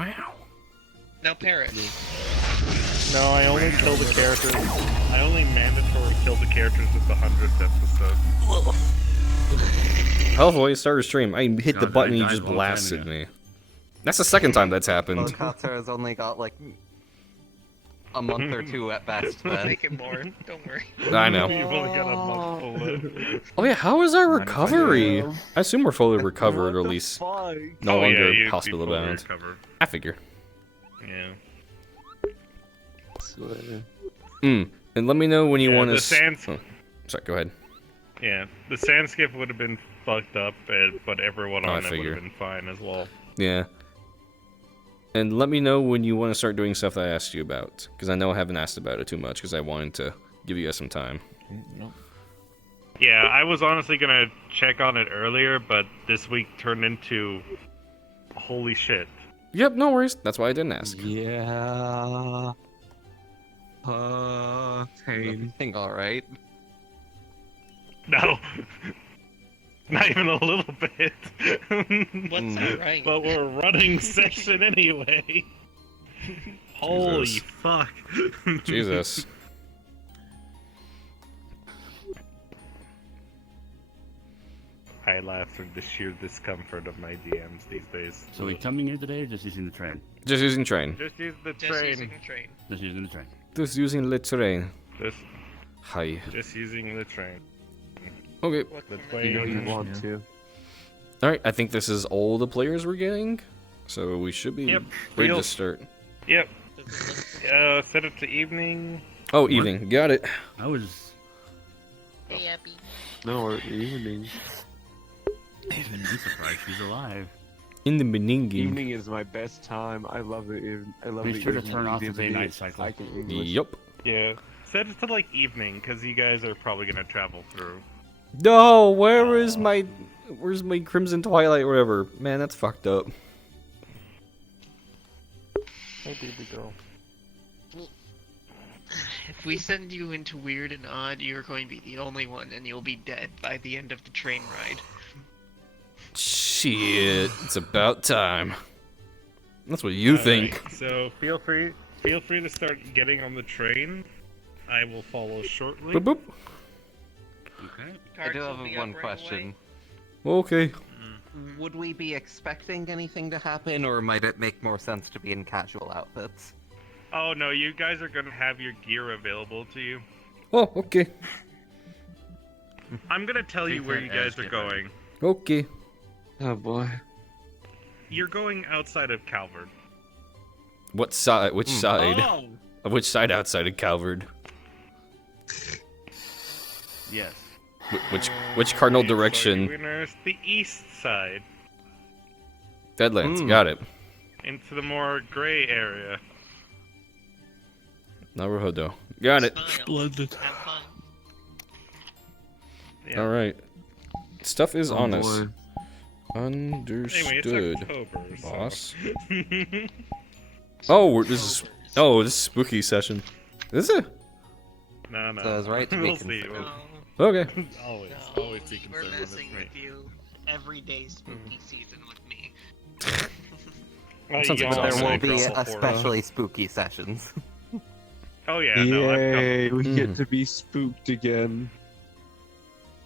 Wow. Now parrot. No, I only kill the characters. I only mandatory kill the characters at the 100th episode. Hell, boy, started stream. I hit the God, button I and you died just a long time blasted ago. me. That's the second time that's happened. Helicopter has only got like a month or two at best. Then. Make it more. Don't worry. I know. You've only got a month to live. Oh yeah, how is our Mind if I recovery? do I assume we're fully recovered, or at least no longer you'd be hospital fully bound. recovered. I figure. Yeah. And let me know when you Yeah, want the to. sands- Sorry, go ahead. Yeah, the sand skip would have been fucked up, but everyone Oh, I on it would figure. have been fine as well. Yeah. And let me know when you want to start doing stuff that I asked you about, because I know I haven't asked about it too much, because I wanted to give you guys some time. Yeah, I was honestly gonna check on it earlier, but this week turned into holy shit. Yep, no worries. That's why I didn't ask. Yeah. Everything all right? No, not even a little bit. What's that right? But we're running session anyway. Holy Jesus. fuck! Jesus. I laugh through the sheer discomfort of my DMs these days. So we coming here today or just using the train? Just using train. Just use the Just train. using a train. Just using the train. Just using the train. Just, Hi. just using the train. Okay. What The format? train. You know you is- want to. Alright, I think this is all the players we're getting. So we should be Yep. ready to Real- start. Yep. Does it look- Set it to evening. Oh, evening. Got it. I was Hey, Abby. No, we're evening. even surprised she's alive. In the beginning. Evening is my best time. I love the I love Make the sure to evening turn off the because day-night cycle. I can English. Yup. Yeah. Set it to like evening, because you guys are probably gonna travel through. No, where's my Crimson Twilight or whatever? Man, that's fucked up. Hey, baby girl. If we send you into weird and odd, you're going to be the only one, and you'll be dead by the end of the train ride. Shit, it's about time. That's what you think. Alright, so feel free to start getting on the train. I will follow shortly. Boop boop. Okay. I do Carts will have be one up right question. Okay. Would we be expecting anything to happen, or might it make more sense to be in casual outfits? Oh no, you guys are gonna have your gear available to you. Oh, okay. I'm gonna tell you Take where that you guys as are given. going. Okay. Oh boy. You're going outside of Calvert. What side? Which side? Oh! Which side outside of Calvard? Yes. Which cardinal Sorry, direction? winners. The east side. Deadlands. Got it. Into the more gray area. Naruhodo. Got it. Splendid. Have fun. Yeah. All right. Stuff is on us. boy. Anyway, it's Understood, October, so. boss. Oh, this is spooky session. Is it? No, no. So it's right to be We'll see. concerned. No, Okay. Always, no, always be we're concerned when it's messing me. with you every day spooky season with me. Oh, Sounds you like guys There are will be grateful for it. especially spooky sessions. Oh yeah, no, I've Yay! We Mm. get to be spooked again.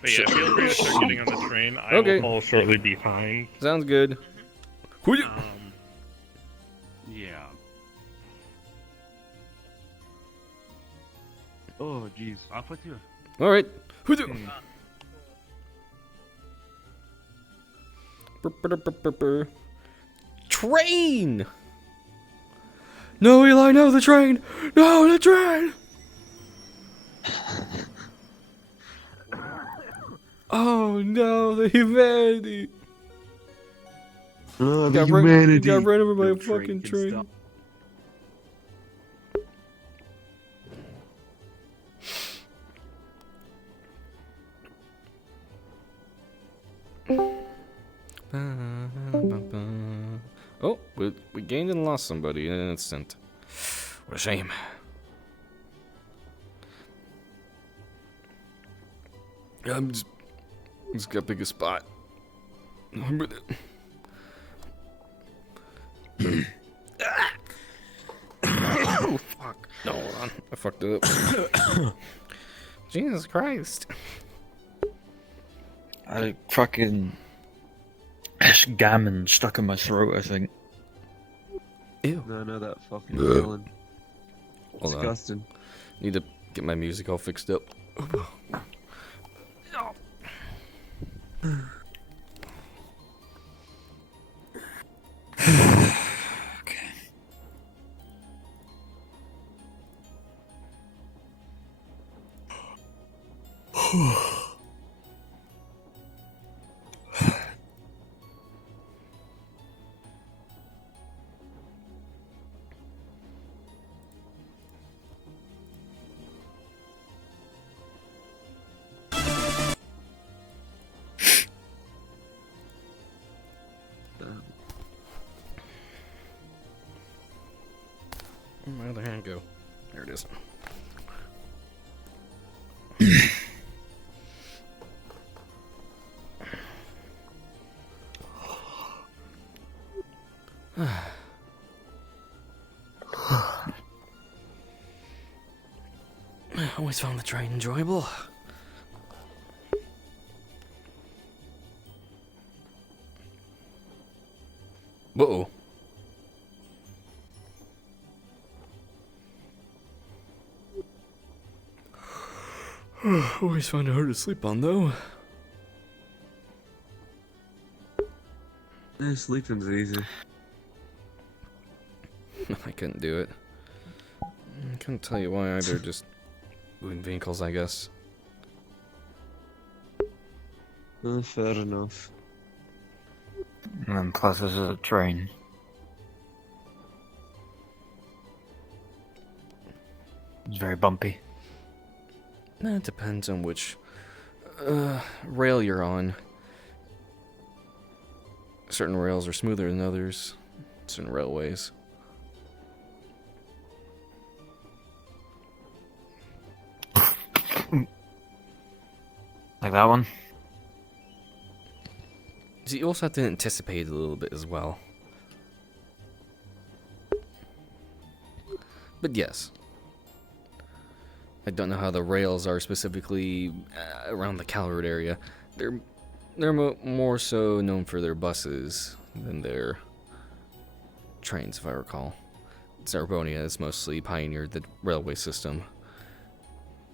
But yeah, feel free to start getting on the train. I Okay. will follow shortly behind. Sounds good. Hoo-ya. Yeah. Oh jeez. Off with you. All right. Hoo-ya. Brr. Train. No, Eli, no, the train. No, the train. Oh no, the humanity. Oh, Got run over by a No fucking can train. stop. Oh, we gained and lost somebody in an instant. What a shame. Yeah, I'm just gotta pick a spot. fucked up. Jesus Christ. I fucking... It's gammon stuck in my throat, I think. Ew. No, that fucking feeling. Hold on. Disgusting. Need to get my music all fixed up. Okay. Where'd my other hand go? There it is. I always found the train enjoyable. Whoa. Always find it hard to sleep on, though. Sleeping's easy. I couldn't do it. I couldn't tell you why either, just moving vehicles, I guess. Fair enough. And plus this is a train. It's very bumpy. It depends on which rail you're on. Certain rails are smoother than others. Certain railways. Like that one? So you also have to anticipate a little bit as well. But yes. I don't know how the rails are specifically around the Calvert area. They're more so known for their buses than their trains, if I recall. Zerbonia has mostly pioneered the railway system,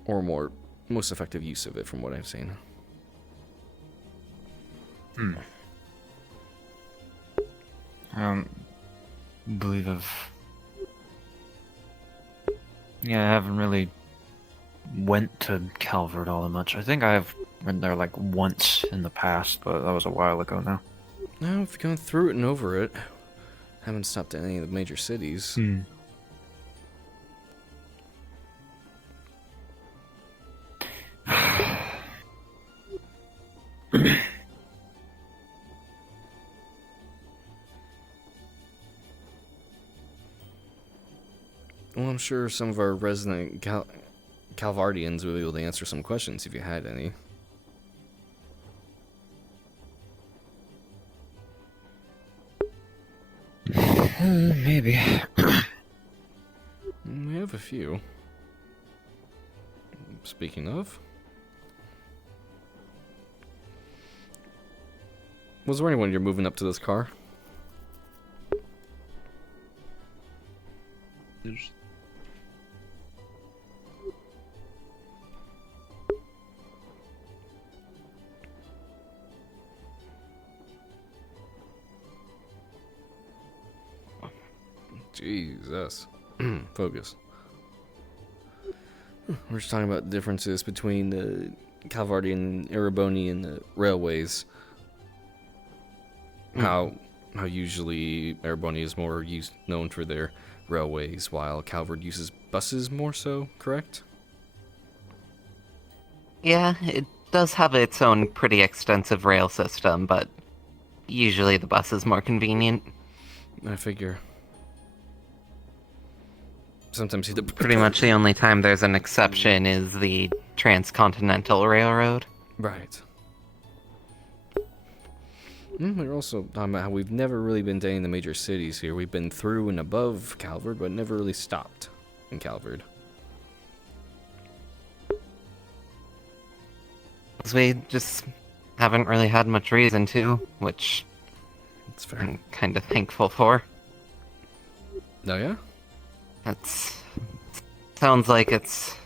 or most effective use of it, from what I've seen. I don't believe I haven't really went to Calvert all that much. I think I've been there like once in the past, but that was a while ago now. Now, if you've gone through it and over it, haven't stopped at any of the major cities. Well, I'm sure some of our resident Calvardians would be able to answer some questions if you had any. Maybe. We have a few. Speaking of, was there anyone you're moving up to this car? Jesus. Focus. We're just talking about differences between the Calvardian, Erebonian railways. How usually Erebonia is more known for their railways, while Calvert uses buses more so, correct? Yeah, it does have its own pretty extensive rail system, but usually the bus is more convenient. I figure. Sometimes you Pretty much the only time there's an exception is the Transcontinental Railroad. Right. We're also talking about how we've never really been to any of the major cities here. We've been through and above Calvert, but never really stopped in Calvert. 'Cause we just haven't really had much reason to, which That's fair. I'm kind of thankful for. Oh yeah? That's sounds like it's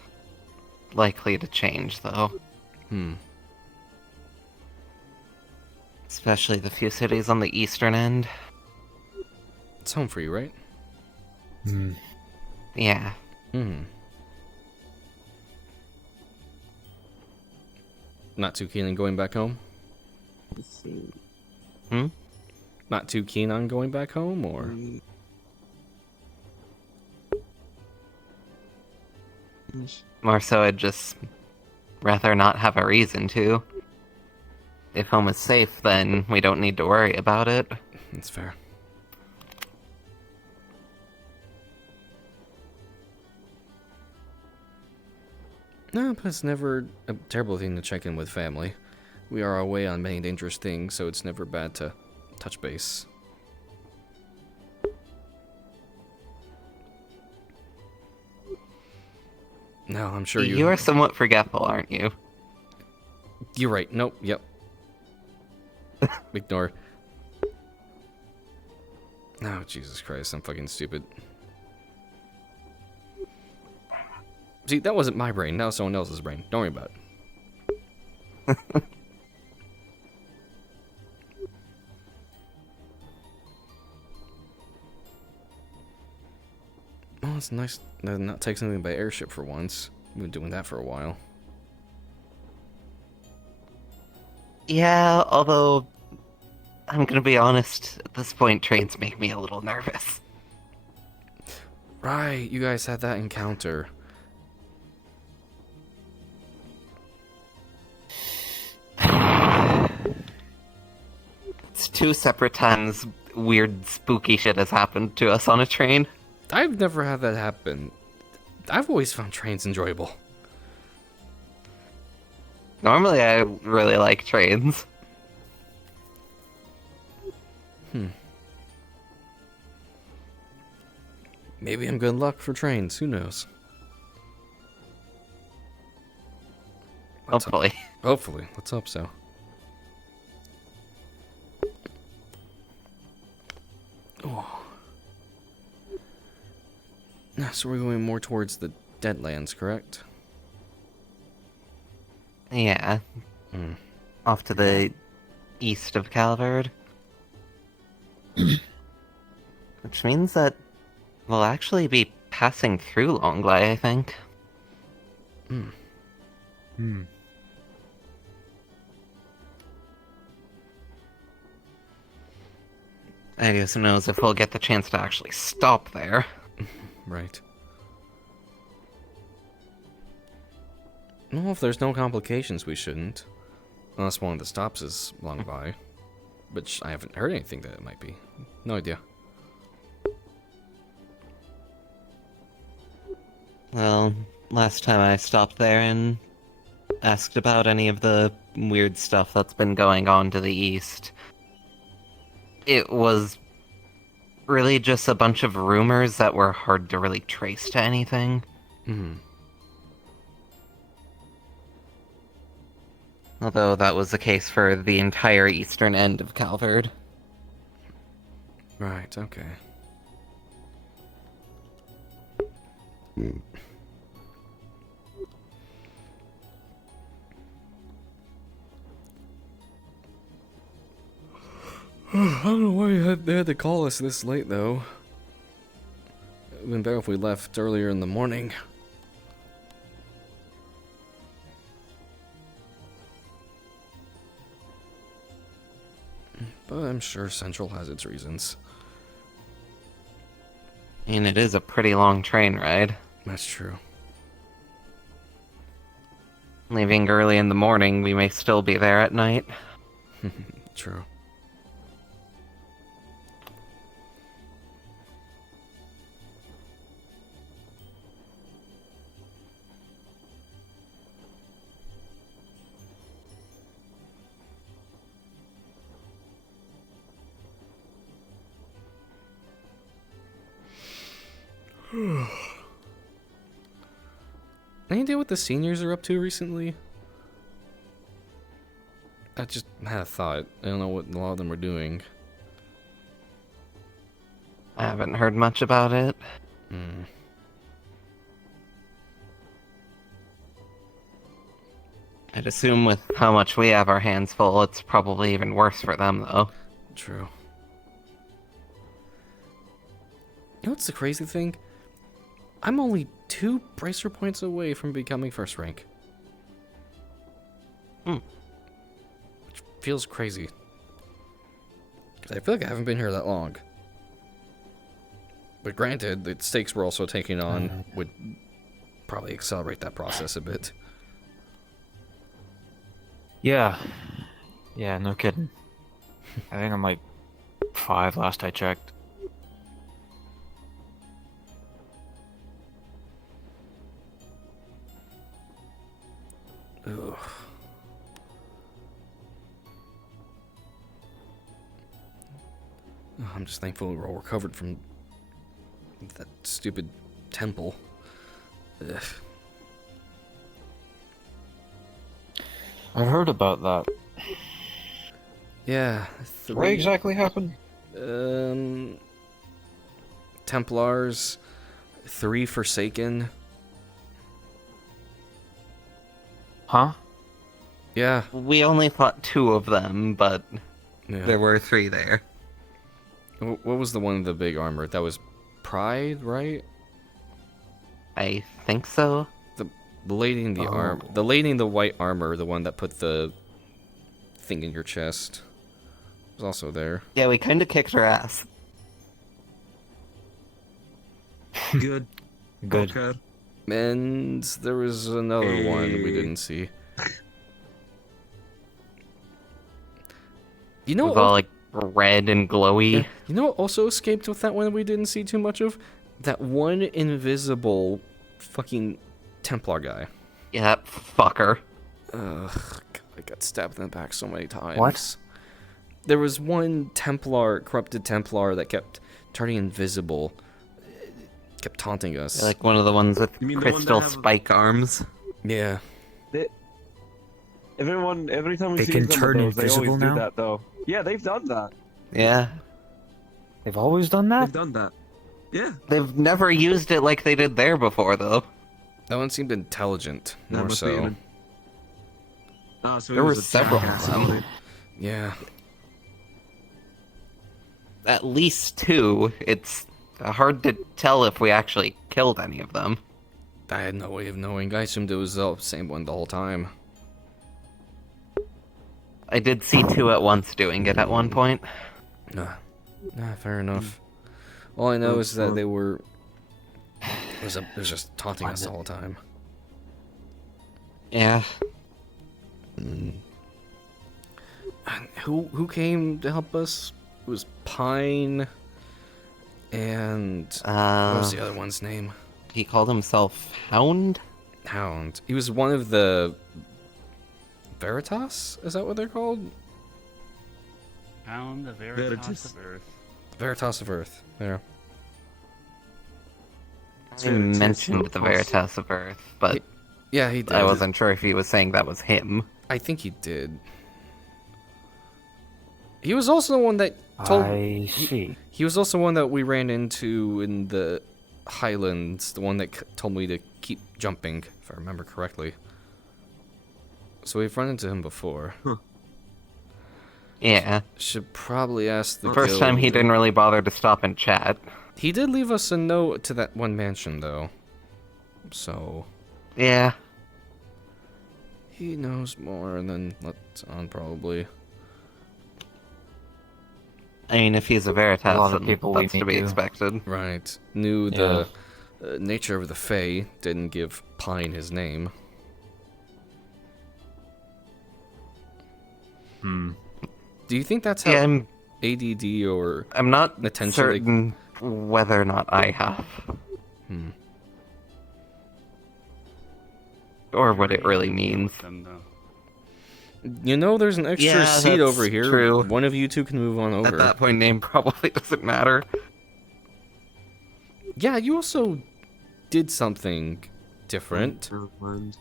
likely to change, though. Hmm. Especially the few cities on the eastern end. It's home for you, right? Yeah. Hmm. Not too keen on going back home? Let's see. Not too keen on going back home, or? More so, I'd just rather not have a reason to. If home is safe, then we don't need to worry about it. That's fair. No, but it's never a terrible thing to check in with family. We are away on many dangerous things, so it's never bad to touch base. No, I'm sure You are somewhat forgetful, aren't you? You're right. Nope. Yep. Ignore. Oh, Jesus Christ. I'm fucking stupid. See, that wasn't my brain. That was someone else's brain. Don't worry about it. Well, it's nice to not take something by airship for once. We've been doing that for a while. Yeah, although, I'm gonna be honest, at this point, trains make me a little nervous. Right, you guys had that encounter. It's 2 separate times weird, spooky shit has happened to us on a train. I've never had that happen. I've always found trains enjoyable. Normally, I really like trains. Maybe I'm good luck for trains. Who knows? Hopefully. Hopefully. Let's hope so. Oh. So we're going more towards the Deadlands, correct? Yeah. Off to the east of Calvard. Which means that we'll actually be passing through Longley, I think. I guess who knows if we'll get the chance to actually stop there. Right. Well, if there's no complications, we shouldn't. Unless one of the stops is long by. Which I haven't heard anything that it might be. No idea. Well, last time I stopped there and asked about any of the weird stuff that's been going on to the east, it was really just a bunch of rumors that were hard to really trace to anything. Although that was the case for the entire eastern end of Calvard. Right, okay. I don't know why they had to call us this late, though. It would have been better if we left earlier in the morning. But I'm sure Central has its reasons. I mean, it is a pretty long train ride. That's true. Leaving early in the morning, we may still be there at night. True. Any idea what the seniors are up to recently? I just had a thought. I don't know what a lot of them are doing. I haven't heard much about it. Hmm. I'd assume with how much we have our hands full, it's probably even worse for them, though. True. You know what's the crazy thing? I'm only 2 bracer points away from becoming first rank. Hmm. Which feels crazy. 'Cause I feel like I haven't been here that long. But granted, the stakes we're also taking on would probably accelerate that process a bit. Yeah. Yeah, no kidding. I think I'm like 5 last I checked. Ugh. I'm just thankful we're all recovered from that stupid temple. Ugh. I heard about that. Yeah. What exactly happened? Templars, 3 Forsaken. Huh? Yeah. We only fought 2 of them, but Yeah. there were 3 there. What was the one with the big armor? That was Pride, right? I think so. The lady in the the lady in the white armor, the one that put the thing in your chest, was also there. Yeah, we kind of kicked her ass. Good. Good. Okay. And there was another one we didn't see. You know, It was all like red and glowy. yeah, you know what also escaped with that one we didn't see too much of? That one invisible fucking Templar guy. Yeah, that fucker. Ugh, I got stabbed in the back so many times. What? There was one Templar, corrupted Templar, that kept turning invisible. Kept taunting us. Like one of the ones with You mean the one that crystal have- spike arms. Yeah. Every time we They see can some turn of those, they invisible always now? do that, though. Yeah, they've done that. Yeah. They've always done They've that? done that. Yeah. They've never used it like they did there before, though. That one seemed intelligent, That more must be so. an- Ah, so he There was were a several jackass, of them. wasn't Yeah. At least 2. It's hard to tell if we actually killed any of them. I had no way of knowing. I assumed it was the same one the whole time. I did see 2 at once doing it at one point. Nah, fair enough. All I know is that they were... It was just taunting us the whole time. Yeah. And who came to help us? It was Pine... And... what was the other one's name? He called himself Hound? Hound. He was one of the... Veritas? Is that what they're called? Found the Veritas. Veritas of Earth. Veritas of Earth. There. I mentioned the Veritas of Earth, but Yeah, he did. I wasn't sure if he was saying that was him. I think he did. He was also the one that told... I see. He was also one that we ran into in the Highlands, the one that told me to keep jumping, if I remember correctly. So we've run into him before. Yeah. Should probably ask the First time he guild. didn't really bother to stop and chat. He did leave us a note to that one mansion, though. So... Yeah. He knows more than let's on, probably. I mean, if he's a Veritas, A lot of then people we that's to meet be do. expected. Right. Knew the nature of the Fae, didn't give Pine his name. Do you think that's how Yeah, I'm ADD or... not Attention, certain whether or not I have. Hmm. Or what it really means. Them, though. You know, there's an extra Yeah, seat that's over here. true. One of you two can move on over. At that point, name probably doesn't matter. Yeah, you also did something different. Never mind.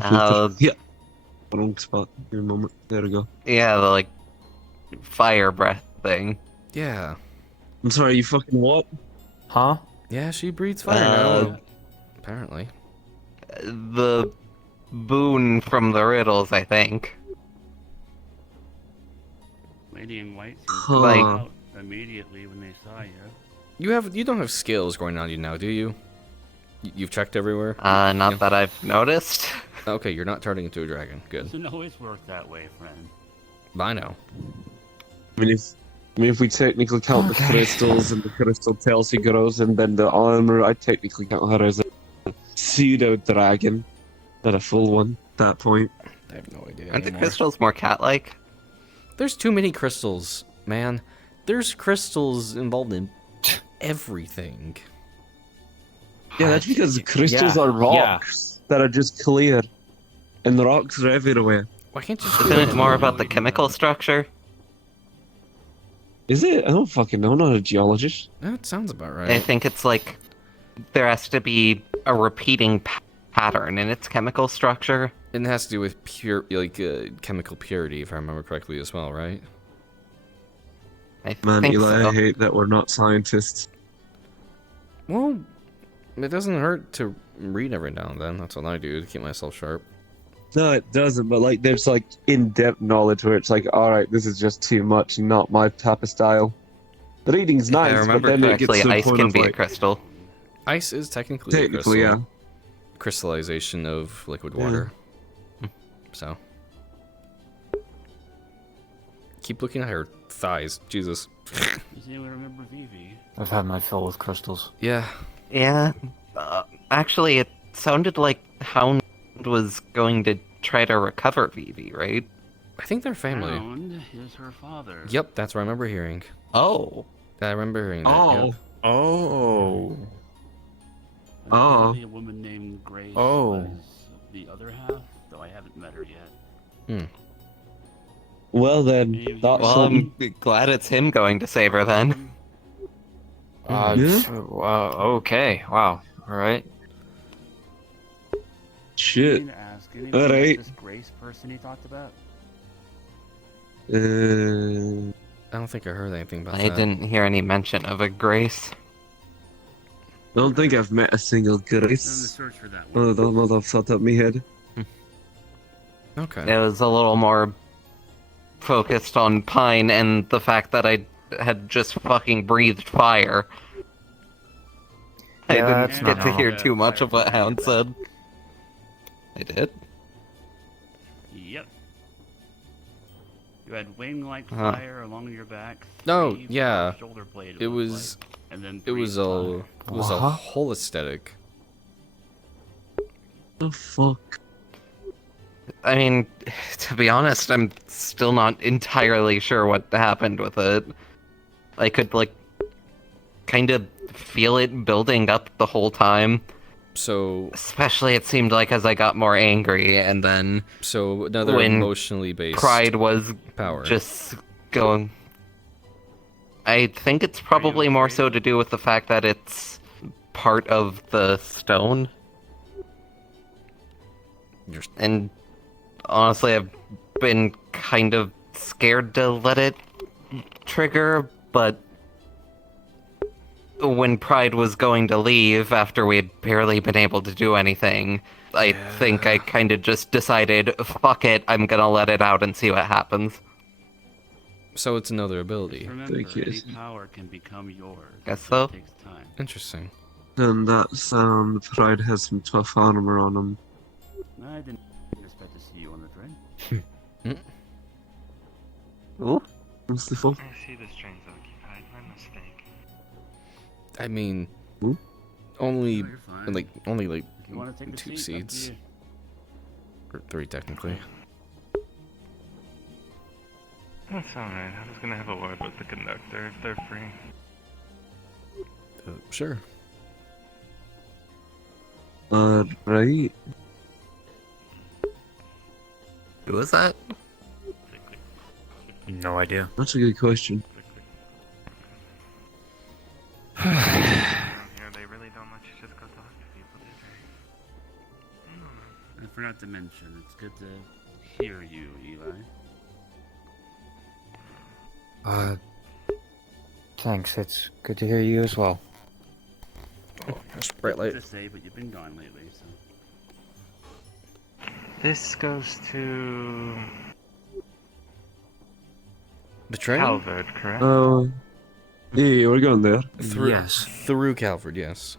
Uh, Yeah. Wrong spot. Give me a moment. There we go. Yeah, the like fire breath thing. Yeah. I'm sorry, you fucking what? Huh? Yeah, she breathes fire now. Uh, Apparently. The boon from the riddles, I think. Lady in white seems Huh. to Like- come out immediately when they saw you. You don't have scales going on you now, do you? You've checked everywhere? Not Yeah. that I've noticed. Okay, you're not turning into a dragon. Good. Doesn't always work that way, friend. I know. I mean, if we technically count the crystals and the crystal Telsigros and then the armor, I technically count her as a pseudo dragon, not a full one. At that point. I have no idea Aren't the anymore. crystals more cat-like? There's too many crystals, man. There's crystals involved in everything. Yeah, that's because crystals Yeah, are yeah. rocks that are just clear, and the rocks are everywhere. Why can't you just Isn't it more about the chemical structure? Is it? I don't fucking know. I'm not a geologist. That sounds about right. I think it's like there has to be a repeating pattern in its chemical structure. It has to do with chemical purity, if I remember correctly, as well, right? I Man, think Eli, so. I hate that we're not scientists. Well, it doesn't hurt to read every now and then. That's what I do to keep myself sharp. No, it doesn't. But like, there's like in-depth knowledge where it's like, all right, this is just too much, not my type of style. The reading's If I nice, but remember then it gets correctly, to the ice point can of be a like, crystal. Ice is technically a crystal. technically, yeah. Crystallization of liquid Yeah. water. So. Keep looking at her thighs. Jesus. Does anyone remember Vivi? I've had my fill with crystals. Yeah. Yeah. Actually, it sounded like Hound was going to try to recover Vivi, right? I think they're family. Hound is her father. Yep, that's what I remember hearing. Oh. I remember hearing that. Oh, Yep. Oh. Oh. Apparently a woman named Grace Oh. was the other half, though I haven't met her yet. well then, Maybe- that's Well, something. I'm glad it's him going to save her then. Yeah? Okay. Wow. All right. Shit. Need to ask anyone All about right. this Grace person he talked about? I don't think I heard anything about I that. didn't hear any mention of a Grace. I don't think I've met a single I'm gonna Grace. search for that Oh, one. that might have thought up my head. Okay. It was a little more focused on Pine and the fact that I had just fucking breathed fire. I Yeah, didn't that's get not to hear normal. too much of what Hound said. I did? Yep. You had wing-like Huh. fire along your back. No, 3 yeah. per shoulder blade, It looked was like, and then it was a breathed it was a What? whole aesthetic. The fuck? I mean, to be honest, I'm still not entirely sure what happened with it. I could, like, kind of feel it building up the whole time. So Especially, it seemed like as I got more angry, and then another When emotionally based Pride was power. just going. I think it's probably more so to do with the fact that it's part of the stone. You're- And honestly, I've been kind of scared to let it trigger, but when Pride was going to leave after we had barely been able to do anything, I think I kind of just decided, fuck it, I'm gonna let it out and see what happens. So it's another ability. Remember, Thank you. any power can become yours. Guess but so. It takes time. Interesting. Then that Pride has some tough armor on him. I didn't expect to see you on the train. Ooh. What's the fuck? I see this train's occupied. My mistake. I mean, Hmm? only No, you're fine. only You want to take a 2 seat? Up to seats. you. Or 3 technically. That's alright. I was gonna have a word with the conductor if they're free. Sure. Right. Who was that? No idea. That's a good question. Around here, they really don't let you just go talk to people, do they? And I forgot to mention, it's good to hear you, Eli. Thanks. It's good to hear you as well. That's bright light. To say, but you've been gone lately, so. This goes to The train? Calvert, correct? Yeah, we're going there. Yes. Through Calvard, yes.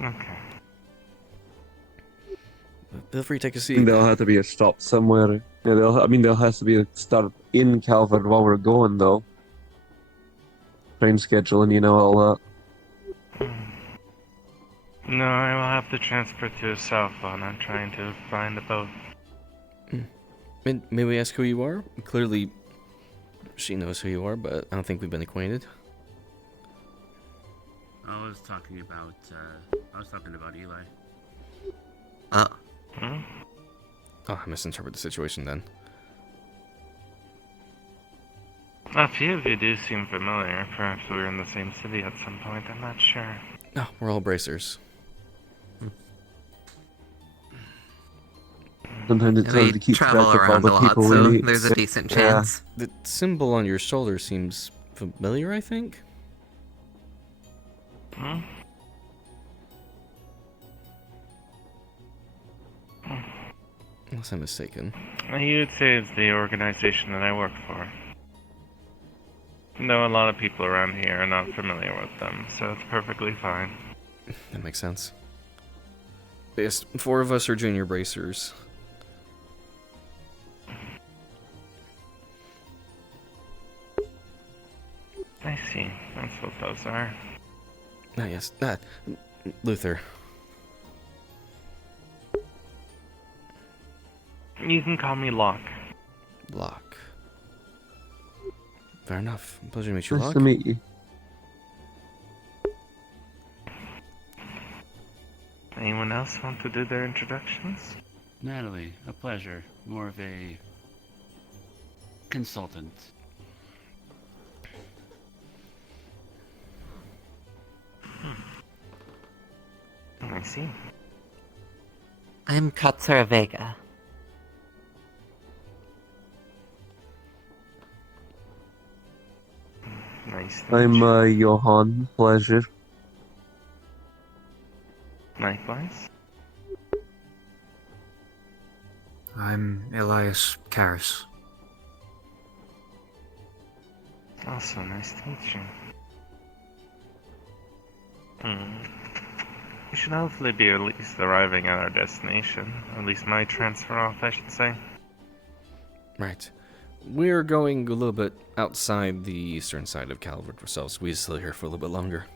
Okay. Feel free to take a I seat. think there'll have to be a stop somewhere. Yeah, there'll have to be a stop in Calvert while we're going, though. Train schedule and all that. No, I will have to transfer to a cell phone. I'm trying to find a boat. May we ask who you are? Clearly, she knows who you are, but I don't think we've been acquainted. I was talking about Eli. Hmm? Oh, I misinterpreted the situation then. A few of you do seem familiar. Perhaps we were in the same city at some point. I'm not sure. Oh, we're all bracers. Sometimes it's hard to We keep track travel of all around the a lot, people so we meet. there's a decent Yeah. chance. The symbol on your shoulder seems familiar, I think? Hmm? Unless I'm mistaken. You'd say it's the organization that I work for. Though a lot of people around here are not familiar with them, so it's perfectly fine. That makes sense. Yes, 4 of us are junior bracers. I see. That's what those are. Ah, yes. Luther. You can call me Locke. Locke. Fair enough. Pleasure to meet you, Nice Locke. to meet you. Anyone else want to do their introductions? Natalie, a pleasure. More of a consultant. I see. I'm Katsura Vega. Nice to meet I'm you. Johan. Pleasure. Likewise. I'm Elias Karras. Also nice to meet you. We should hopefully be at least arriving at our destination. At least my transfer off, I should say. Right. We're going a little bit outside the eastern side of Calvert ourselves. We're still here for a little bit longer.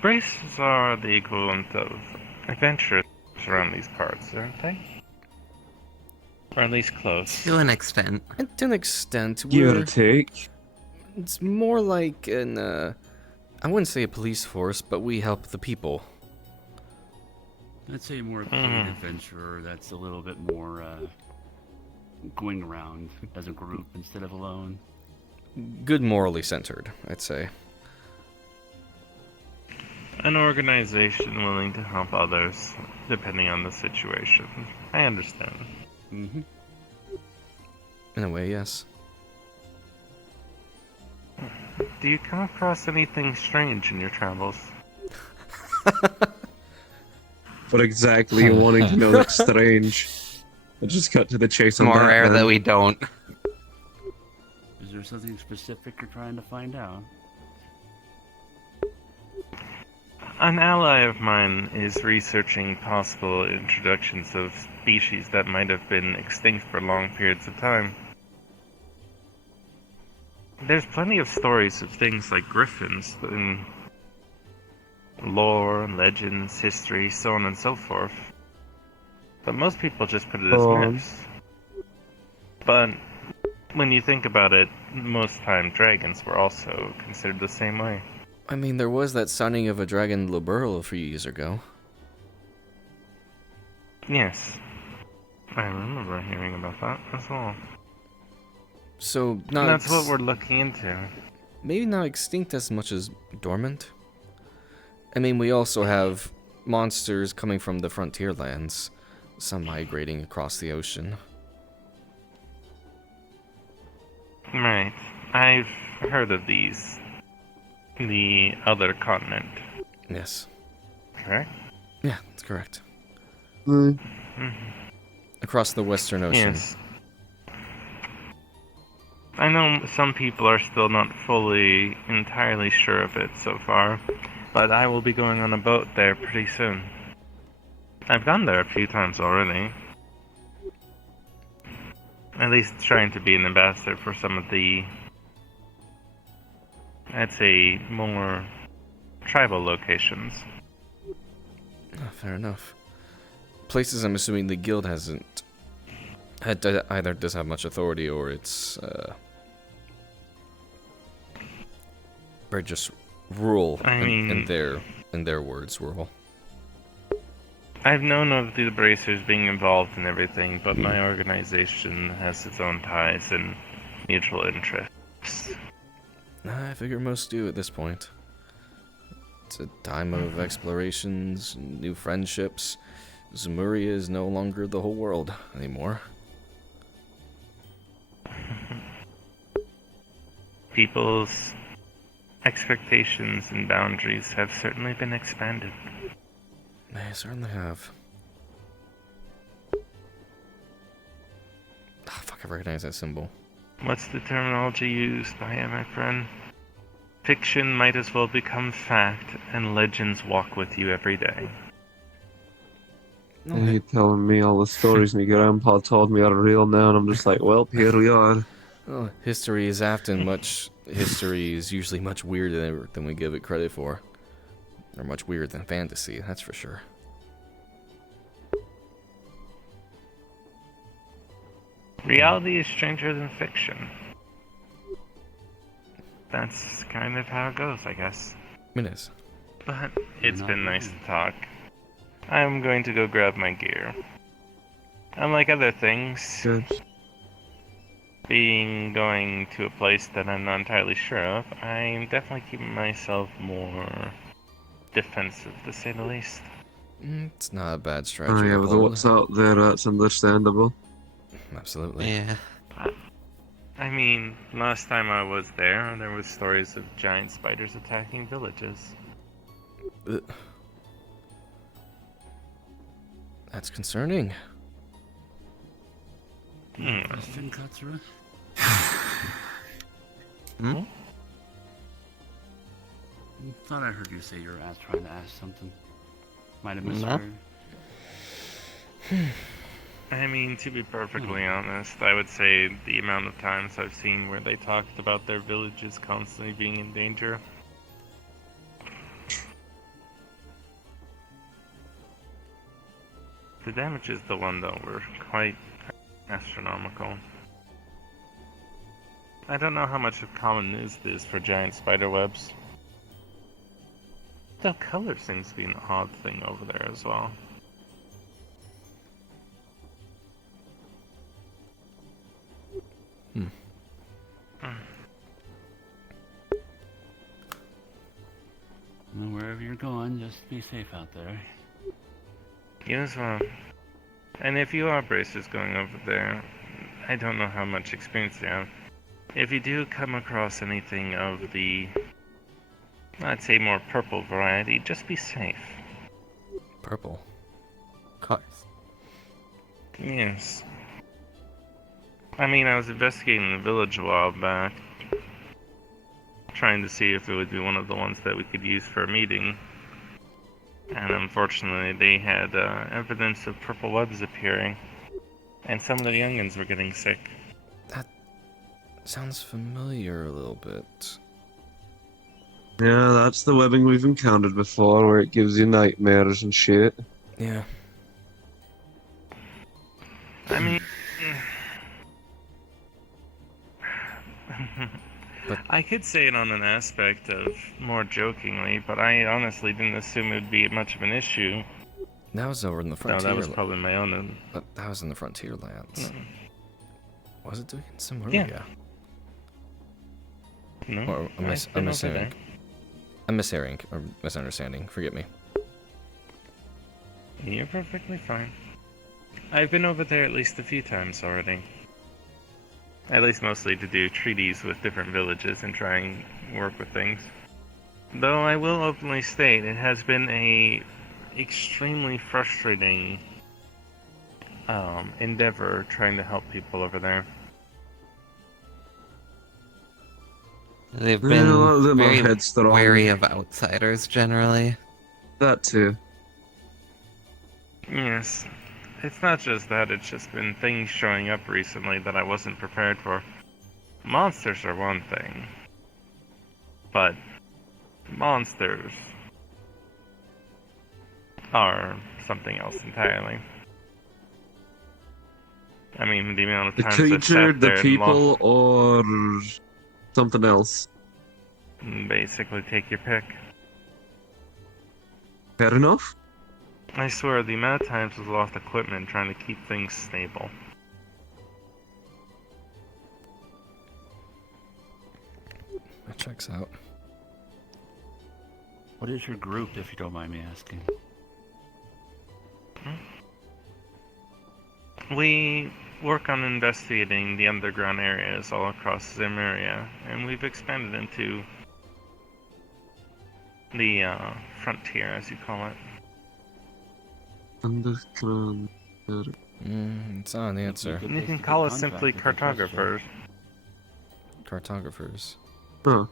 Braces are the equivalent of adventurers around these parts, aren't they? Or at least close. To an extent. And to an extent, Give we're... or take. It's more like an, I wouldn't say a police force, but we help the people. I'd say more of an adventurer that's a little bit more going around as a group instead of alone. Good morally centered, I'd say. An organization willing to help others, depending on the situation. I understand. Mm-hmm. In a way, yes. Do you come across anything strange in your travels? But exactly wanting to know that's strange. I just cut to the chase It's on more that. rare then. that we don't. Is there something specific you're trying to find out? An ally of mine is researching possible introductions of species that might have been extinct for long periods of time. There's plenty of stories of things like griffins in lore, legends, history, so on and so forth. But most people just put it as myths. But when you think about it, most time dragons were also considered the same way. I mean, there was that sighting of a dragon Liberl a few years ago. Yes. I remember hearing about that as well. So, And that's what we're looking into. maybe not extinct as much as dormant. I mean, we also have monsters coming from the frontier lands, some migrating across the ocean. Right. I've heard of these. The other continent, Yes. correct? Yeah, that's correct. Mm. Across the Western Ocean. Yes. I know some people are still not fully entirely sure of it so far, but I will be going on a boat there pretty soon. I've gone there a few times already. At least trying to be an ambassador for some of the, I'd say, more tribal locations. Oh, fair enough. Places I'm assuming the guild hasn't either doesn't have much authority or it's or just rural I mean, in their words, rural. I've known of the bracers being involved in everything, but my organization has its own ties and mutual interests. I figure most do at this point. It's a time of explorations, new friendships. Zemuria is no longer the whole world anymore. People's expectations and boundaries have certainly been expanded. They certainly have. Ah, fuck, I recognize that symbol. What's the terminology used by my friend? Fiction might as well become fact, and legends walk with you every day. And you telling me all the stories my grandpa told me are real now, and I'm just like, well, here we are. Oh, history is usually much weirder than we give it credit for. Or much weirder than fantasy, that's for sure. Reality is stranger than fiction. That's kind of how it goes, I guess. It is. But it's been nice to talk. I'm going to go grab my gear. Unlike other things, Good. being going to a place that I'm not entirely sure of, I'm definitely keeping myself more defensive, to say the least. It's not a bad strategy. Oh yeah, to with pull. what's out there, that's understandable. Absolutely. Yeah. I mean, last time I was there was stories of giant spiders attacking villages. Ugh. That's concerning. Question, Katsura? Hmm? Thought I heard you say you were trying to ask something. Might have No. misheard. I mean, to be perfectly honest, I would say the amount of times I've seen where they talked about their villages constantly being in danger. The damages, though, were quite astronomical. I don't know how much of common news it is for giant spider webs. The color seems to be an odd thing over there as well. Well, wherever you're going, just be safe out there. You as well. And if you are bracers going over there, I don't know how much experience you have. If you do come across anything of the, I'd say more purple variety, just be safe. Purple. Of course. Yes. I mean, I was investigating the village a while back, trying to see if it would be one of the ones that we could use for a meeting. And unfortunately, they had evidence of purple webs appearing, and some of the youngins were getting sick. That sounds familiar a little bit. Yeah, that's the webbing we've encountered before, where it gives you nightmares and shit. Yeah. I mean, But- I could say it on an aspect of more jokingly, but I honestly didn't assume it would be much of an issue. That was over in the No, frontier. that was probably my own. That was in the frontier lands. Was it doing some Yeah. yeah. No, Or a I've been over there. I'm mishearing or misunderstanding. Forgive me. You're perfectly fine. I've been over there at least a few times already. At least mostly to do treaties with different villages and try and work with things. Though I will openly state, it has been a extremely frustrating endeavor trying to help people over there. They've Yeah, a lot of been them are very headstrong. wary of outsiders generally. That too. Yes. It's not just that, it's just been things showing up recently that I wasn't prepared for. Monsters are one thing. But monsters are something else entirely. I mean, the amount of The times creature, I've sat the there and people, or something else. basically take your pick. Fair enough. I swear, the amount of times I've lost equipment trying to keep things stable. That checks out. What is your group, if you don't mind me asking? We work on investigating the underground areas all across Zemuria, and we've expanded into the frontier, as you call it. Underground. It's not an answer. You can call us simply cartographers. Cartographers. Huh.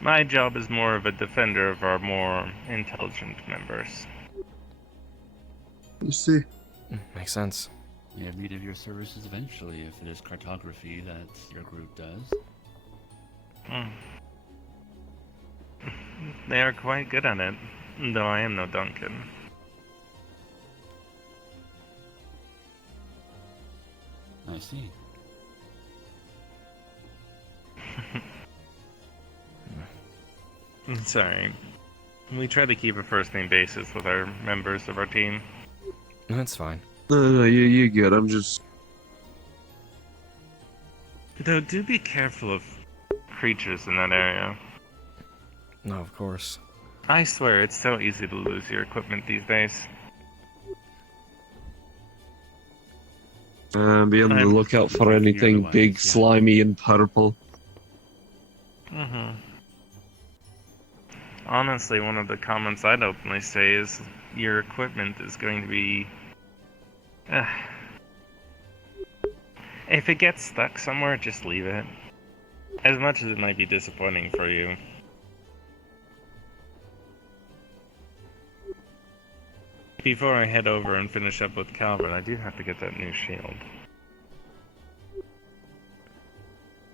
My job is more of a defender of our more intelligent members. You see. Makes sense. You have need of your services eventually, if it is cartography that your group does. They are quite good at it, though I am no Duncan. I see. Sorry. We try to keep a first name basis with our members of our team. That's fine. No, you're good. I'm just. Though, do be careful of creatures in that area. No, of course. I swear, it's so easy to lose your equipment these days. Be on the I'm- lookout for anything otherwise, big, yeah. slimy, and purple. Honestly, one of the comments I'd openly say is your equipment is going to be... If it gets stuck somewhere, just leave it. As much as it might be disappointing for you. Before I head over and finish up with Calvin, I do have to get that new shield.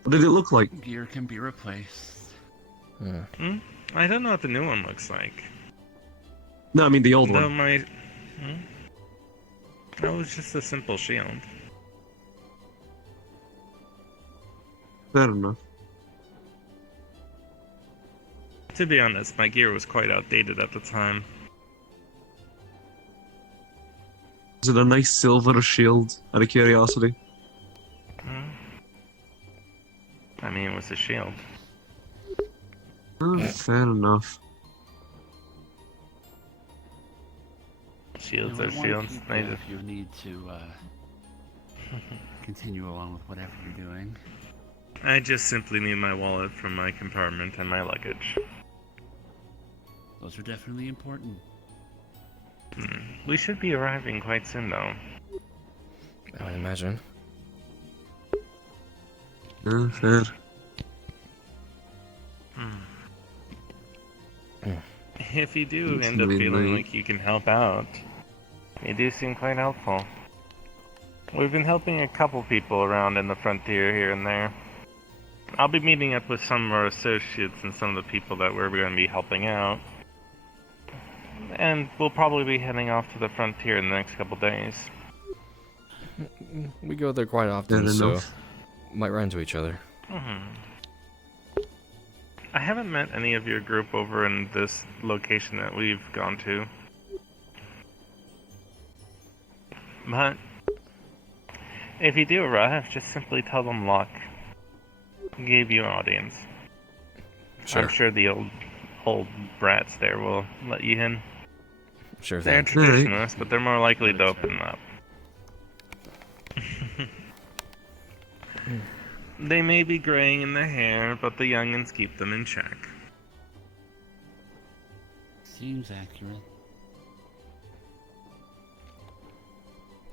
What did it look like? Gear can be replaced. I don't know what the new one looks like. No, I mean the old Though one. my... That was just a simple shield. Fair enough. To be honest, my gear was quite outdated at the time. Is it a nice silver shield? Out of curiosity. I mean, it was a shield. Oh, fair enough. Shields You are would wanna shields. keep They that just... if you need to continue along with whatever you're doing. I just simply need my wallet from my compartment and my luggage. Those are definitely important. We should be arriving quite soon, though. I would imagine. Fair. If you do It's end up really feeling late. like you can help out, you do seem quite helpful. We've been helping a couple people around in the frontier here and there. I'll be meeting up with some of our associates and some of the people that we're going to be helping out. And we'll probably be heading off to the frontier in the next couple days. We go there quite often, Fair so enough. might run into each other. I haven't met any of your group over in this location that we've gone to. But if you do arrive, just simply tell them luck. gave you audience. Sure. I'm sure the old brats there will let you in. Sure They're thing. traditionalists, but they're more likely to open up. They may be graying in their hair, but the youngins keep them in check. Seems accurate.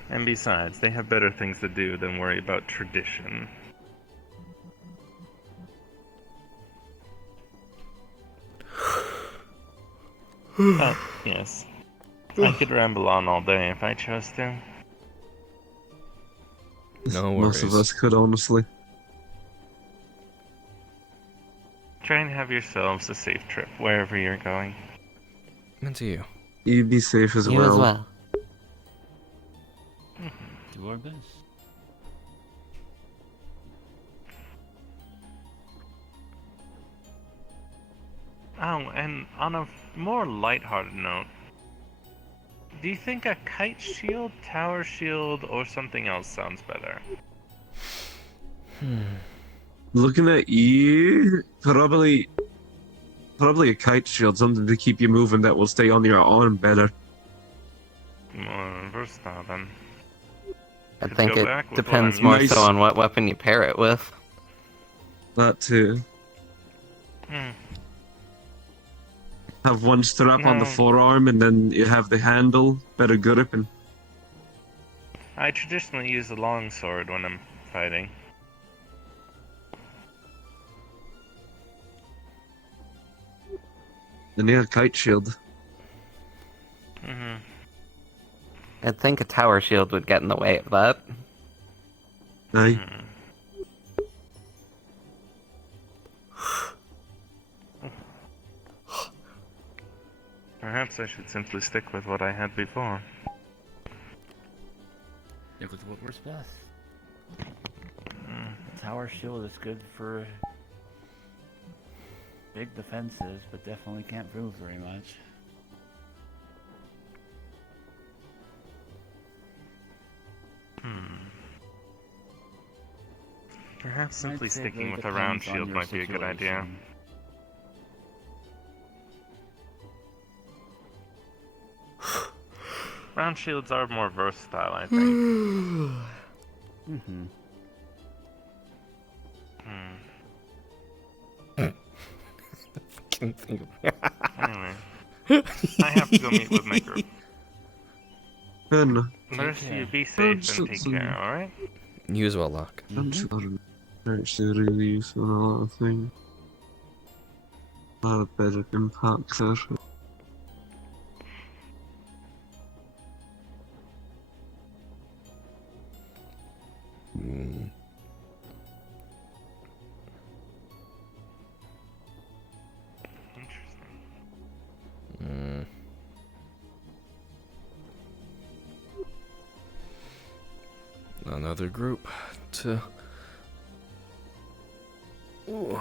And besides, they have better things to do than worry about tradition. But, yes. I could ramble on all day if I chose to. No Most of worries. us could, honestly. Try and have yourselves a safe trip wherever you're going. And to you. You be safe as You well. as well. Do our best. Oh, and on a more lighthearted note, do you think a kite shield, tower shield, or something else sounds better? Looking at you, probably a kite shield, something to keep you moving that will stay on your arm better. More versatile then. I Could think go it back with what depends I'm more used so to. on what weapon you pair it with. That too. Have one strap on the No. forearm, and then you have the handle. Better grip and. I traditionally use a longsword when I'm fighting. And yeah, kite shield. I think a tower shield would get in the way of that. Aye. Perhaps I should simply stick with what I had before. Stick with what works best. The tower shield is good for big defenses, but definitely can't move very much. Perhaps simply I'd say it sticking really with a round depends on shield your might be a good idea. situation. Round shields are more versatile, I think. Mm-hmm. Can't think of Anyway, I have to go meet with my group. And First, care. you be safe and take care, alright? You as well, Locke. I'm actually really useful in a lot of things. A lot of better impact there. Mm. Interesting. Mm. Another group to. Ooh.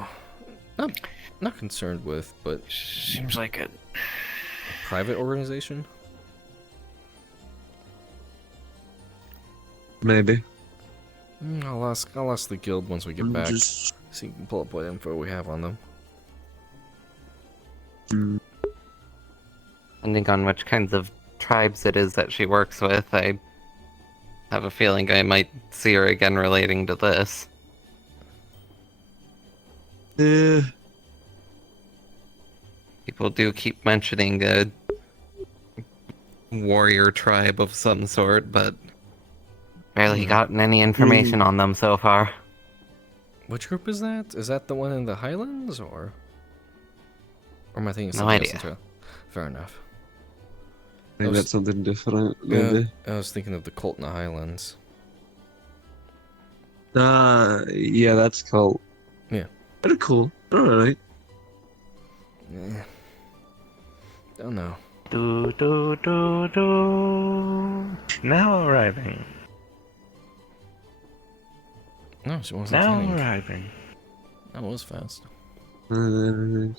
Not concerned with, but Seems like it. private organization? Maybe. I'll ask the guild once we get I'm back. just. So you can pull up what info we have on them. Depending on which kinds of tribes it is that she works with, I have a feeling I might see her again relating to this. People do keep mentioning a warrior tribe of some sort, but barely gotten any information on them so far. Which group is that? Is that the one in the Highlands, or am I thinking No something idea. else entirely? Fair enough. Maybe that's something different. Maybe. I was thinking of the cult in the Highlands. Yeah, that's cool. Yeah. They're cool. Alright. Eh. Don't know. Do do do do. Now arriving. No, she wasn't Now kidding. arriving. That was fast. You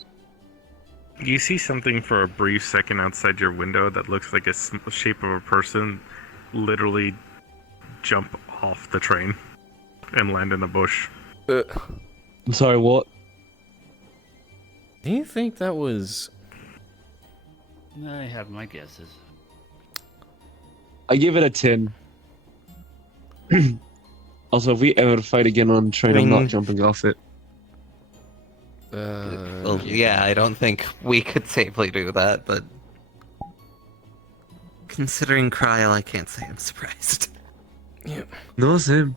see something for a brief second outside your window that looks like a shape of a person literally jump off the train and land in a bush. I'm sorry, what? Do you think that was... I have my guesses. I give it a 10. Also, if we ever fight again on train, I'm not jumping off it. Well, yeah, I don't think we could safely do that, but considering Cryle, I can't say I'm surprised. Yeah. No, same.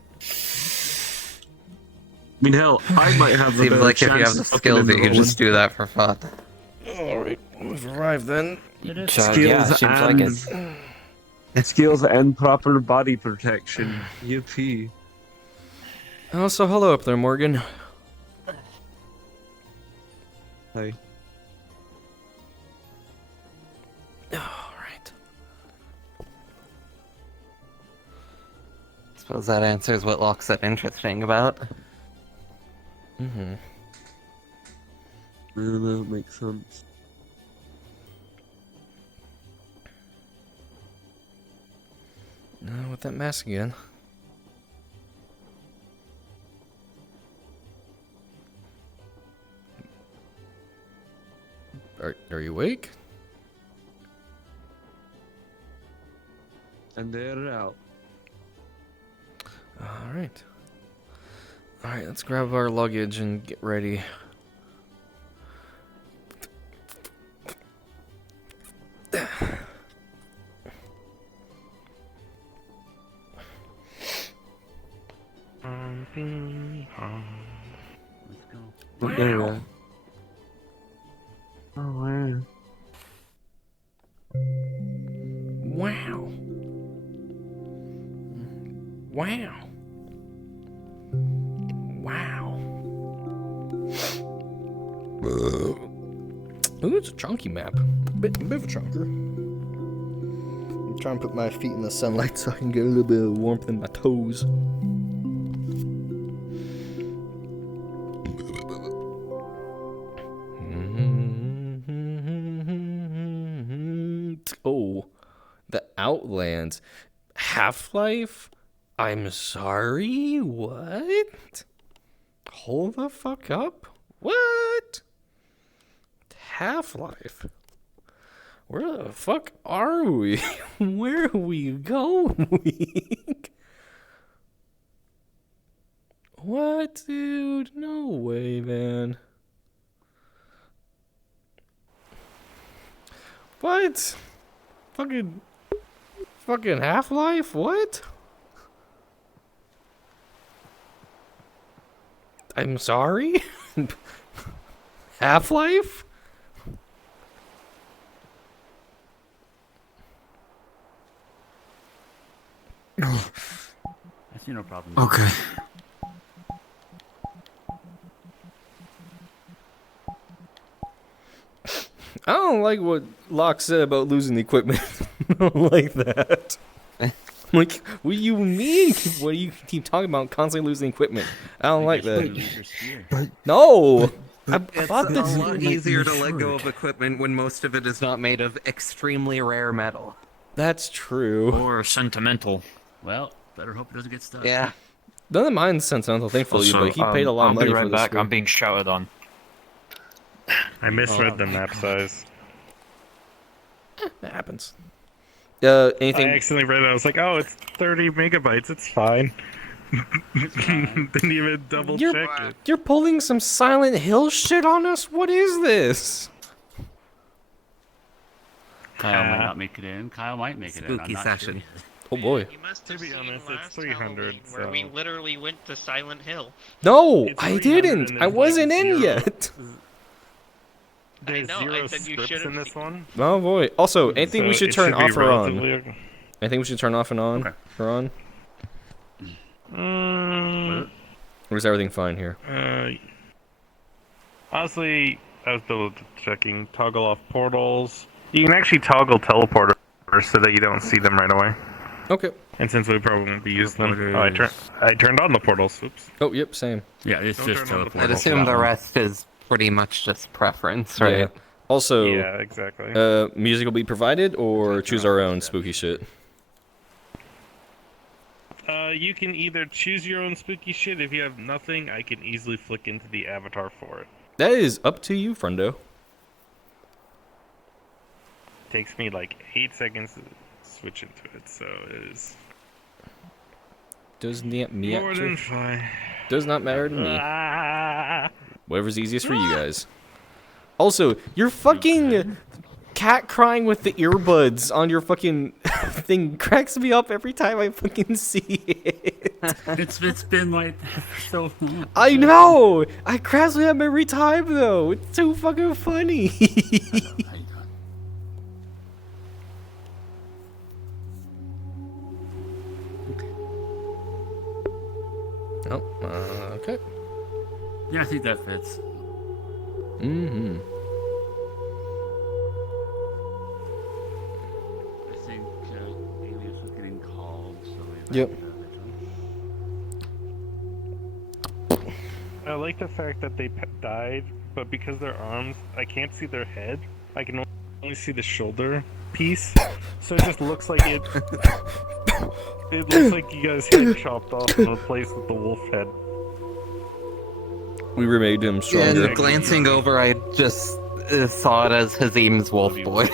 I mean, hell, I might have a Seems better like if you chance have the of fucking skills, you can enrolling. just do that for fun. Alright, we've arrived then. Yeah, seems like it. Skills and proper body protection. Yippee. Also, hello up there, Morgan. Hey. Alright. Suppose that answers what Locke said interesting about. Mm-hmm. Yeah, that makes sense. With that mask again. Are you awake? And they're out. Alright. Alright, let's grab our luggage and get ready. Let's go. Wow. Oh, wow. Wow. Wow. Wow. Ooh, it's a chunky map. Bit of a chunker. I'm trying to put my feet in the sunlight so I can get a little bit of warmth in my toes. Oh, the Outlands. Half-Life? I'm sorry, what? Hold the fuck up? What? Half-Life? Where the fuck are we? Where are we going? What, dude? No way, man. What? Fucking Half-Life? What? I'm sorry? Half-Life? I see no problem. Okay. I don't like what Locke said about losing the equipment. I don't like that. Like, what do you mean? What do you keep talking about constantly losing equipment? I don't like that. No! I bought It's a this. lot easier to let go of equipment when most of it is not made of extremely rare metal. That's true. Or sentimental. Well, better hope it doesn't get stuck. Yeah. None of mine's sentimental, thankfully, Also, but he paid a lot of money I'll be right for this. back. School. I'm being shouted on. I misread the map size. That happens. I Anything? accidentally read it. I was like, oh, it's 30 megabytes. It's fine. Didn't even double check it. You're pulling some Silent Hill shit on us? What is this? Kyle might not make it in. Kyle might make it in. I'm Spooky not session. sure. Oh boy. You must To have be seen honest, it's last 300, Halloween where we so- literally went to Silent Hill. No, It's I 300 didn't. and I there's, wasn't like, in zero. yet. There's know, I zero said you scripts should've in this one. Oh boy. Also, anything we so should it turn be off or on? relatively- Anything we should turn off and on? Okay. Or on? Or is everything fine here? Honestly, I was double checking. Toggle off portals. You can actually toggle teleporters so that you don't see them right away. Okay. And since we probably won't be using them, I turned on the portals. Oops. Oh, yep, same. Yeah, it's Don't just turn on the teleport. I'd assume the rest is pretty much just preference, right? Yeah. Also, Yeah, exactly. music will be provided or choose our own spooky shit. You can either choose your own spooky shit. If you have nothing, I can easily flick into the avatar for it. That is up to you, friendo. Takes me like 8 seconds to switch into it, so it is Does not me more than fine. Does not matter to me. Ah. Whatever's easiest for you guys. Also, your fucking cat crying with the earbuds on your fucking thing cracks me up every time I fucking see it. It's been like that for so long. I know! I cracks me up every time though. It's too fucking funny. Oh, okay. Yeah, I think that fits. Mm-hmm. I think Alias was getting called, so we Yep. I like the fact that they died, but because their arms, I can't see their head. I can only see the shoulder piece, so it just looks like it. It looks like you guys head chopped off and replaced with the wolf head. We remade him Yeah, stronger. and glancing over, I just saw it as Hazim's wolf boy.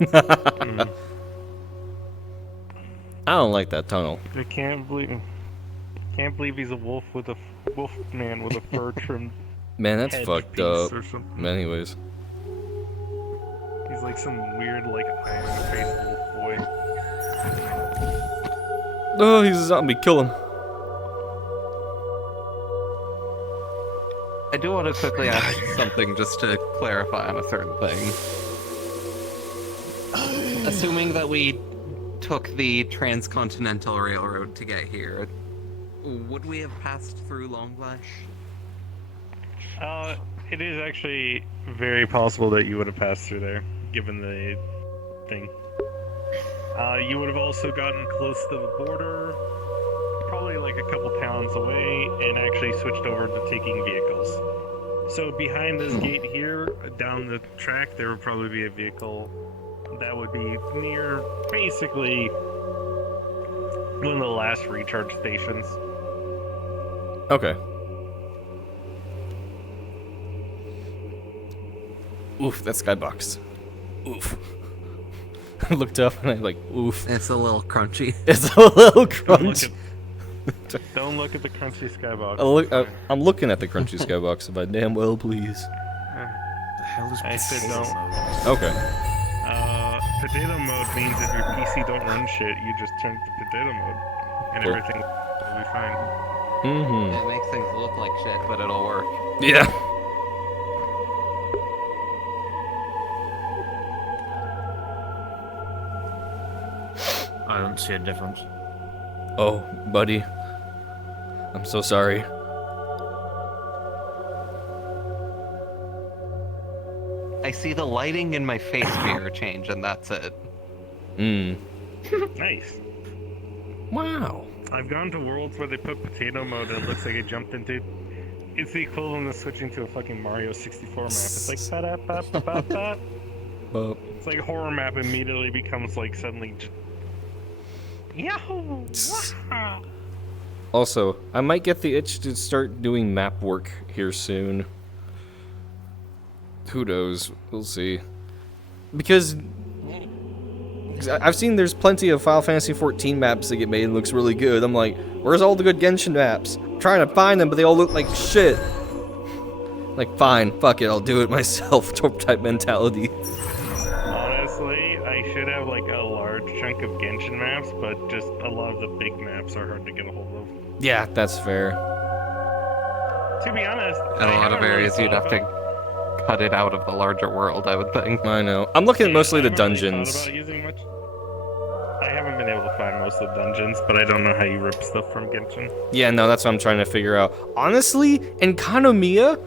Mm. I don't like that tunnel. I can't believe he's a wolf with a wolf man with a fur trimmed. Man, that's head fucked piece up. or something. Anyways. He's like some weird, like iron faced wolf boy. Oh, he's a zombie. Kill him. I do want to quickly ask something just to clarify on a certain thing. Assuming that we took the Transcontinental Railroad to get here, would we have passed through Longlash? It is actually very possible that you would have passed through there, given the thing. You would have also gotten close to the border, probably like a couple towns away, and actually switched over to taking vehicles. So behind this gate here, down the track, there would probably be a vehicle that would be near, basically, one of the last recharge stations. Okay. Oof, that skybox. Oof. I looked up and I'm like, oof. It's a little crunchy. It's a little crunchy. Don't look at the crunchy I'm skybox. looking at the crunchy skybox, if I damn well please. The hell is I said don't. Okay. Potato mode means if your PC don't run shit, you just turn to potato mode, and Cool. everything will be fine. Mm-hmm. It makes things look like shit, but it'll work. Yeah. I don't see a difference. Oh, buddy. I'm so sorry. I see the lighting in my face mirror change, and that's it. Mm. Nice. Wow. I've gone to worlds where they put potato mode and it looks like it jumped into. It's the equivalent of switching to a fucking Mario 64 map. It's like ba-da-ba-ba-ba-ba. Well, It's like horror map immediately becomes like suddenly. Yahoo! Wah! also, I might get the itch to start doing map work here soon. Who knows? We'll see. Because I've seen there's plenty of Final Fantasy 14 maps that get made and looks really good. I'm like, where's all the good Genshin maps? I'm trying to find them, but they all look like shit. Like, fine, fuck it, I'll do it myself type mentality. Honestly, I should have like a large chunk of Genshin maps, but just a lot of the big maps are hard to get a hold of. Yeah, that's fair. To be honest, In a lot of areas, you'd have to cut it out of the larger world, I would think. I know. I'm looking at mostly the I haven't really dungeons. thought about using much. I haven't been able to find most of the dungeons, but I don't know how you rip stuff from Genshin. Yeah, no, that's what I'm trying to figure out. Honestly, in Kanomiya,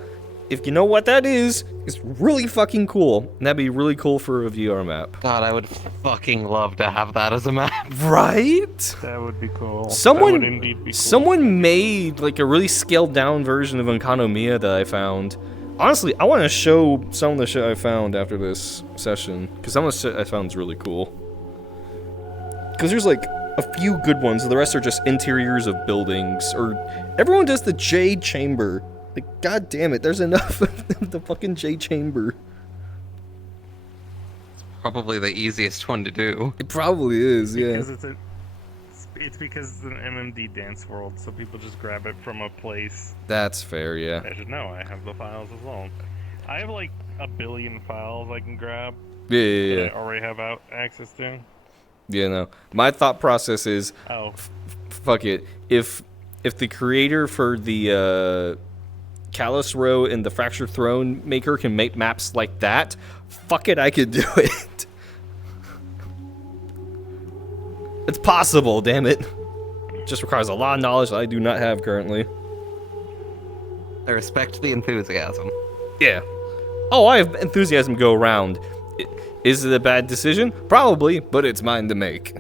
if you know what that is, it's really fucking cool. And that'd be really cool for a VR map. God, I would fucking love to have that as a map. Right? That would be cool. Someone, that would indeed be cool. someone made like a really scaled down version of Enkanomiya that I found. Honestly, I want to show some of the shit I found after this session, because some of the shit I found is really cool. Because there's like a few good ones. The rest are just interiors of buildings. Or everyone does the J chamber. Like, god damn it, there's enough of the fucking J chamber. Probably the easiest one to do. It probably is, yeah. Because it's because it's an MMD dance world, so people just grab it from a place. That's fair, yeah. I should know. I have the files as well. I have like a billion files I can grab. Yeah. That I already have access to. Yeah, no. My thought process is, Oh, fuck it. If the creator for the Callus Row and the Fracture Throne Maker can make maps like that, fuck it, I could do it. It's possible, damn it. Just requires a lot of knowledge that I do not have currently. I respect the enthusiasm. Yeah. Oh, I have enthusiasm go around. Is it a bad decision? Probably, but it's mine to make.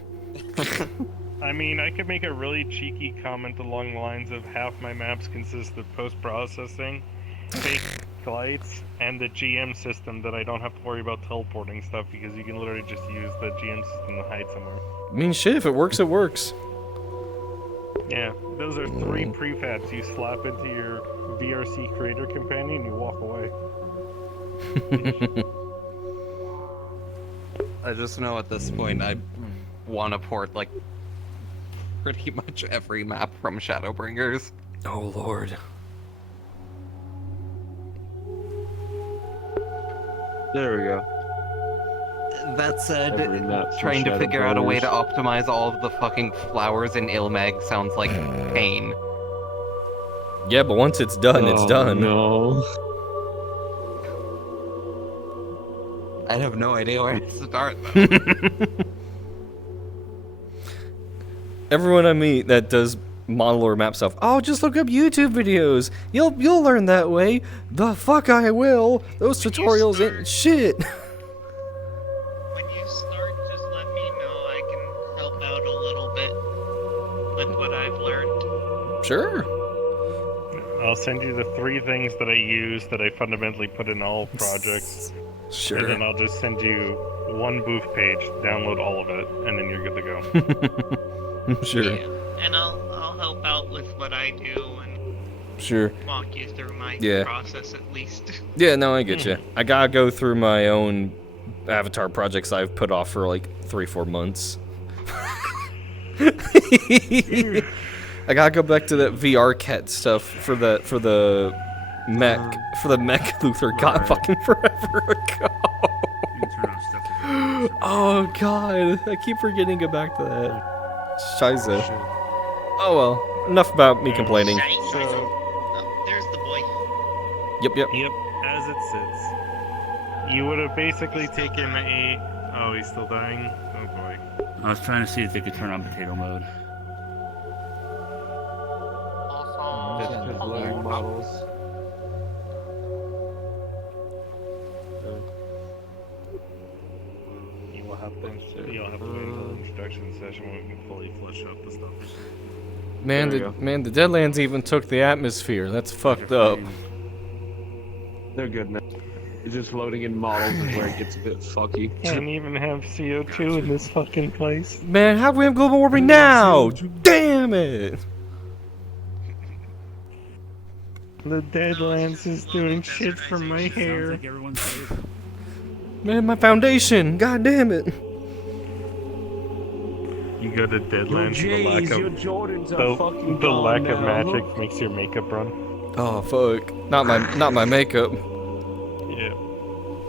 I mean, I could make a really cheeky comment along the lines of half my maps consist of post-processing, fake lights, and the GM system that I don't have to worry about teleporting stuff because you can literally just use the GM system to hide somewhere. I mean, shit, if it works, it works. Yeah, those are 3 prefabs you slap into your VRC creator companion and you walk away. I just know at this point I want to port, like, pretty much every map from Shadowbringers. Oh, Lord. There we go. That said, Every map from trying to figure out a way to Shadowbringers. optimize all of the fucking flowers in Ilmag sounds like pain. Yeah, but once it's done, it's done. No. I have no idea where to start, though. Everyone I meet that does model or map stuff, oh, just look up YouTube videos. You'll learn that way. The fuck I will. Those tutorials ain't shit. When you start, just let me know. I can help out a little bit with what I've learned. Sure. I'll send you the 3 things that I use that I fundamentally put in all projects. Sure. And then I'll just send you 1 booth page, download all of it, and then you're good to go. Sure. Yeah. And I'll help out with what I do and Sure. walk you through my Yeah. process at least. Yeah, no, I get you. I gotta go through my own avatar projects I've put off for like 3-4 months. I gotta go back to that VR cat stuff for the mech Luther got fucking forever ago. You can turn off stuff if you want. Oh god, I keep forgetting to go back to that. Scheiße. Oh well, enough about me complaining. Oh, there's the boy. Yep. Yep, as it sits. You would have basically taken a... Oh, he's still dying? Oh boy. I was trying to see if they could turn on potato mode. Just because loading models. You'll have to wait until the introduction session when we can fully flesh out the stuff. Man, There we the Deadlands even took the atmosphere. That's fucked up. They're good now. It's just loading in models is where it gets a bit fucky. Can't even have CO2 in this fucking place. Man, how do we have global warming now? Damn it! The Deadlands is doing shit for my Sounds hair. like everyone's safe. Man, my foundation. God damn it. You go to Your Deadlands, the lack J's, your of Jordans are fucking the gone lack now. of magic makes your makeup run. Oh fuck. Not my makeup. Yeah.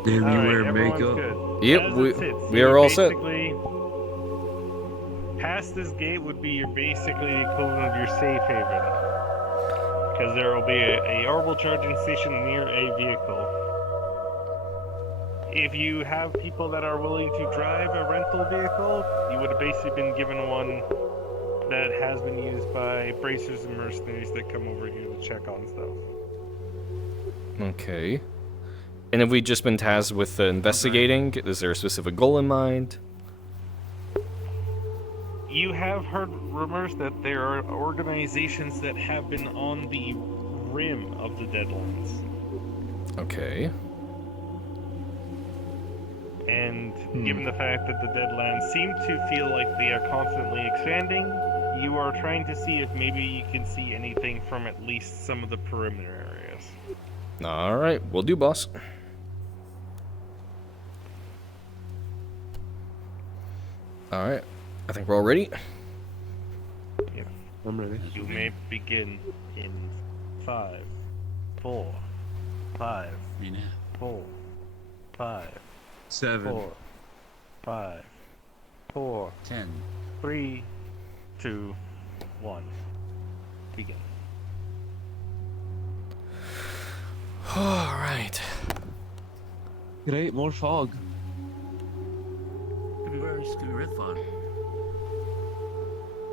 Damn, you Alright, wear everyone's makeup. good. Yep, As we- it sits, we you're are all set. basically- Past this gate would be basically the equivalent of your safe haven. Because there will be a orbital charging station near a vehicle. If you have people that are willing to drive a rental vehicle, you would have basically been given one that has been used by bracers and mercenaries that come over here to check on stuff. Okay. And have we just been tasked with investigating? Is there a specific goal in mind? You have heard rumors that there are organizations that have been on the rim of the Deadlands. Okay. And given the fact that the Deadlands seem to feel like they are constantly expanding, you are trying to see if maybe you can see anything from at least some of the perimeter areas. Alright, will do, boss. Alright, I think we're all ready. Yep. I'm ready. You may begin in 5, 4, 5, Me now. 4, 5, 7. 4, 5, 4, 10. 3, 2, 1. Begin. Alright. Great, more fog. Could be worse. Could be red fog.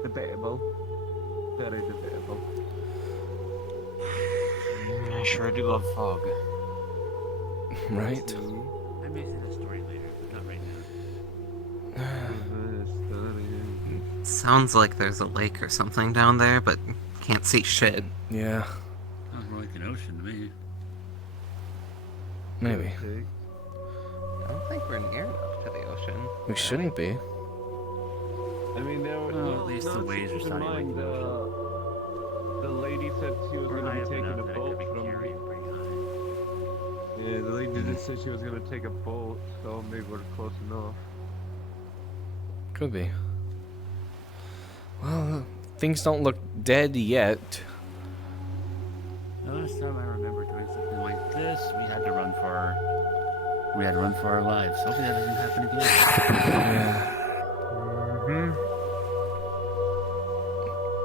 Debatable. Very debatable. I sure do love fog. Right. I may say that story later, but not right now. Sounds like there's a lake or something down there, but can't see shit. Yeah, Sounds more like an ocean to me. maybe. I don't think we're near enough to the ocean. We shouldn't be. I mean, there were, Well, at least the waves are keep in sounding like mind, an ocean. the lady said she was We're going high to up be taking enough a that it boat could be from. carrying pretty high. Yeah, the lady did say she was going to take a boat, so maybe we're close enough. Could be. Well, things don't look dead yet. The last time I remember doing something like this, we had to run for our lives. Hopefully that doesn't happen again. Yeah.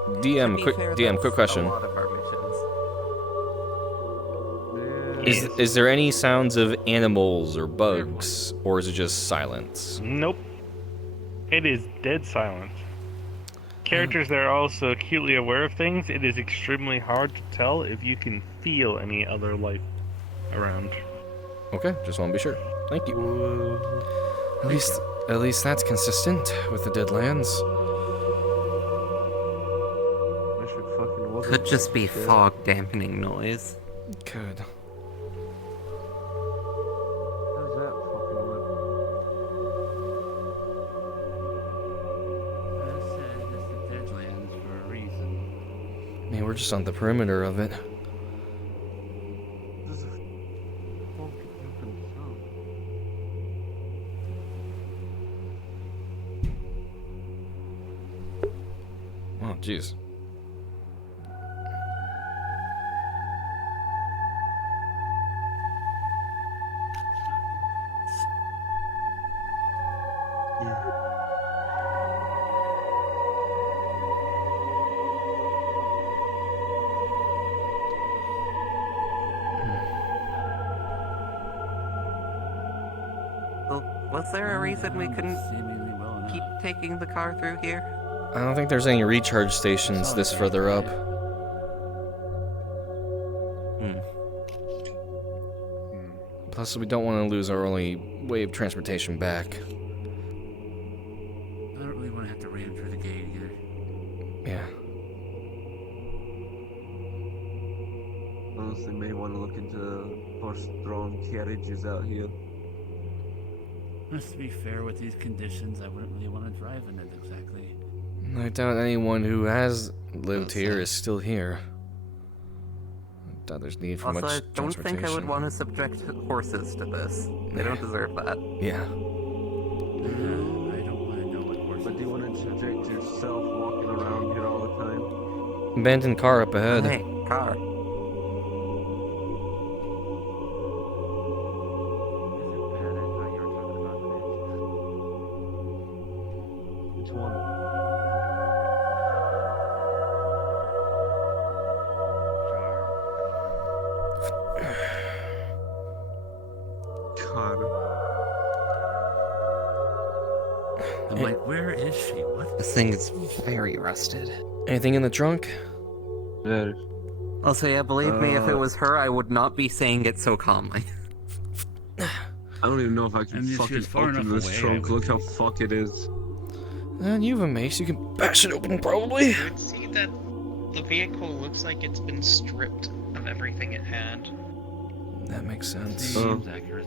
To DM, be quick fair, DM, that's quick question. A lot of our missions. Yeah. Is there any sounds of animals or bugs, or is it just silence? Nope. It is dead silent. Characters that are also acutely aware of things, it is extremely hard to tell if you can feel any other life around. Okay, just want to be sure. Thank you. At least that's consistent with the Deadlands. I should fucking look Could at just that be shit. fog dampening noise. Could. How's that fucking look? I said it's the Deadlands for a reason. I mean, we're just on the perimeter of it. This is a fucking fucking sound. Oh, jeez. Well, was there a reason we couldn't Seemingly well enough. keep taking the car through here? I don't think there's any recharge stations this further up. Plus, we don't want to lose our only way of transportation back. I don't really want to have to ram through the gate either. Yeah. Honestly, may want to look into horse-drawn carriages out here. Just to be fair, with these conditions, I wouldn't really want to drive in it exactly. I doubt anyone who has lived That's here it. is still here. I doubt there's need for Also, much I don't transportation. think I would want to subject horses to this. They don't deserve that. Yeah. I don't want to know what horses. But do you want to subject yourself walking around here all the time? Abandoned car up ahead. Hey, car. Which one? Car. I'm like, where is she? What? This thing is very rusted. Anything in the trunk? There. Also, yeah, believe me, if it was her, I would not be saying it so calmly. I don't even know if I can And if she fucking was far open enough this away, I trunk. would Look how be. fuck it is. And you have a mace, you can bash it open probably. You would see that the vehicle looks like it's been stripped of everything it had. That makes sense. Oh. Seems accurate.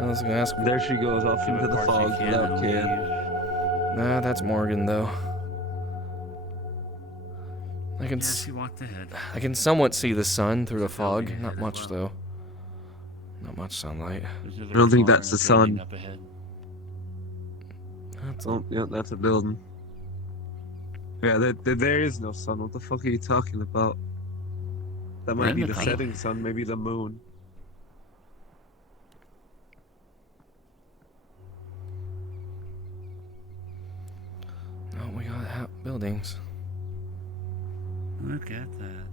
I was gonna ask. There she goes off Do into what the parts you fog can without and Kane. leave. Nah, that's Morgan though. I can Yeah, she walked ahead. I can somewhat see the sun through the She's building fog. Not ahead as much well. though. Not much sunlight. There's I don't think car that's and the a building sun. up ahead. That's Oh, yeah, that's a building. Yeah, there is no sun. What the fuck are you talking about? That We're might in be the the tunnel. setting sun, maybe the moon. Oh, we got buildings. Look at that.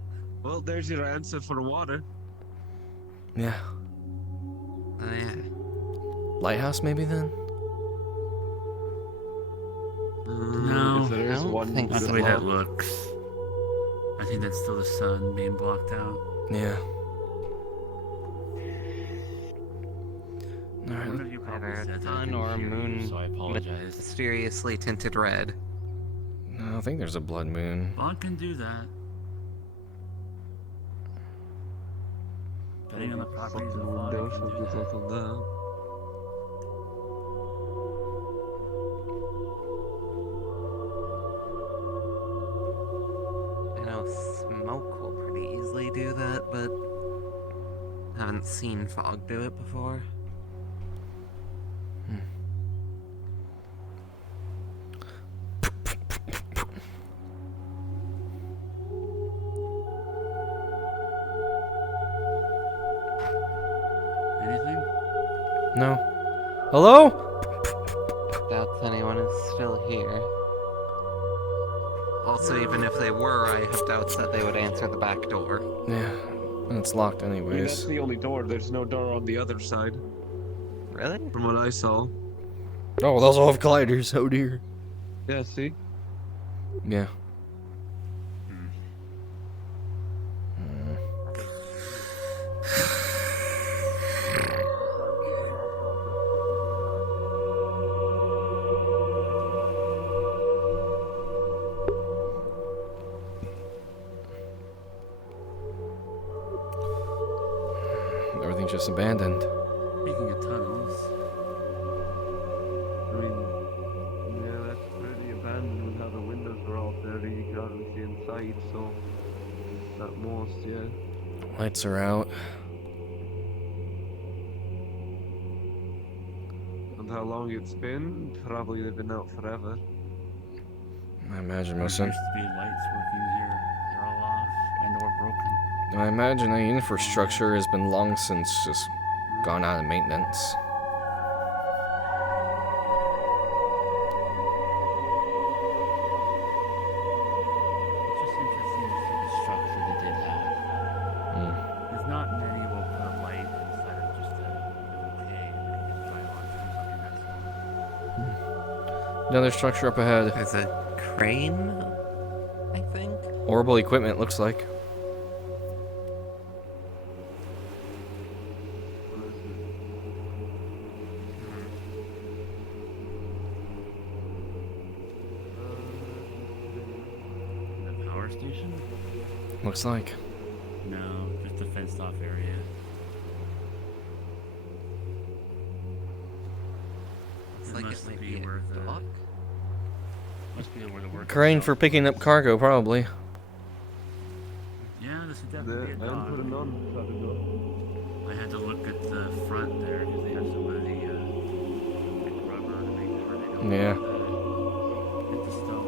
Well, there's your answer for water. Yeah. Oh yeah. Lighthouse maybe then? No, if there I is don't one, think Not good the way that luck. looks. I think that's still the sun being blocked out. Yeah. Alright. One of you probably Either said a that I sun couldn't or a hear you, moon so I apologize. mysteriously tinted red. No, I think there's a blood moon. Bond can do that. Depending on the properties Fucking of Bond, window, it can so do good that. luck on that. I know smoke will pretty easily do that, but haven't seen fog do it before. Anything? No. Hello? Doubts anyone is still here. Also, even if they were, I have doubts that they would answer the back door. Yeah. And it's locked I mean, that's anyways. the only door. There's no door on the other side, Really? from what I saw. Oh, those all have colliders. Oh dear. Yeah, see? Yeah. Everything's just abandoned. Speaking of tunnels, I mean, yeah, that's pretty abandoned with how the windows are all dirty. You can hardly see inside, so at most, yeah. Lights are out. And how long it's been? Probably they've been out forever. I imagine there most used to be lights working here. They're all off and or broken. I imagine the infrastructure has been long since just gone out of maintenance. It's just interesting to see the structure they did have. Mm. There's not many will put a light inside of just a little cave. They can just drive on through something that's Another structure up ahead. There's a crane, I think. Orbital equipment looks like. the power station. Looks like. No, just a fenced off area. It's It like it must might be be where a the- dock. Must be where the work. Crane for picking up cargo, probably. Yeah, this would definitely be a dock. put a non shut it up. I had to look at the front there because they have some of the like rubber to make sure they don't Yeah. hit the stone.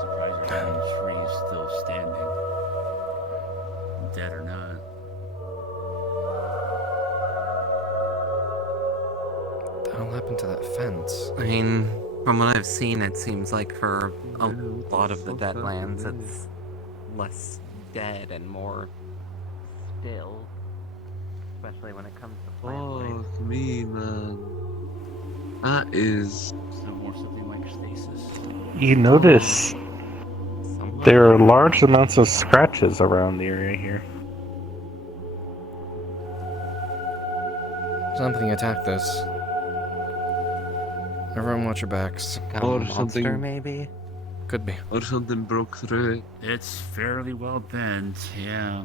Surprised there are any trees still standing, dead or not. What the hell happened to that fence? I mean, from what I've seen, it seems like for a lot of the Deadlands, it's less dead and more still. Especially when it comes to plant life. Fuck me, man. That is. So more something like stasis. You notice Somewhat. there are large amounts of scratches around the area here. Something attacked this. Everyone watch your backs. Or Monster, something. maybe? Could be. Or something broke through it. It's fairly well bent, yeah.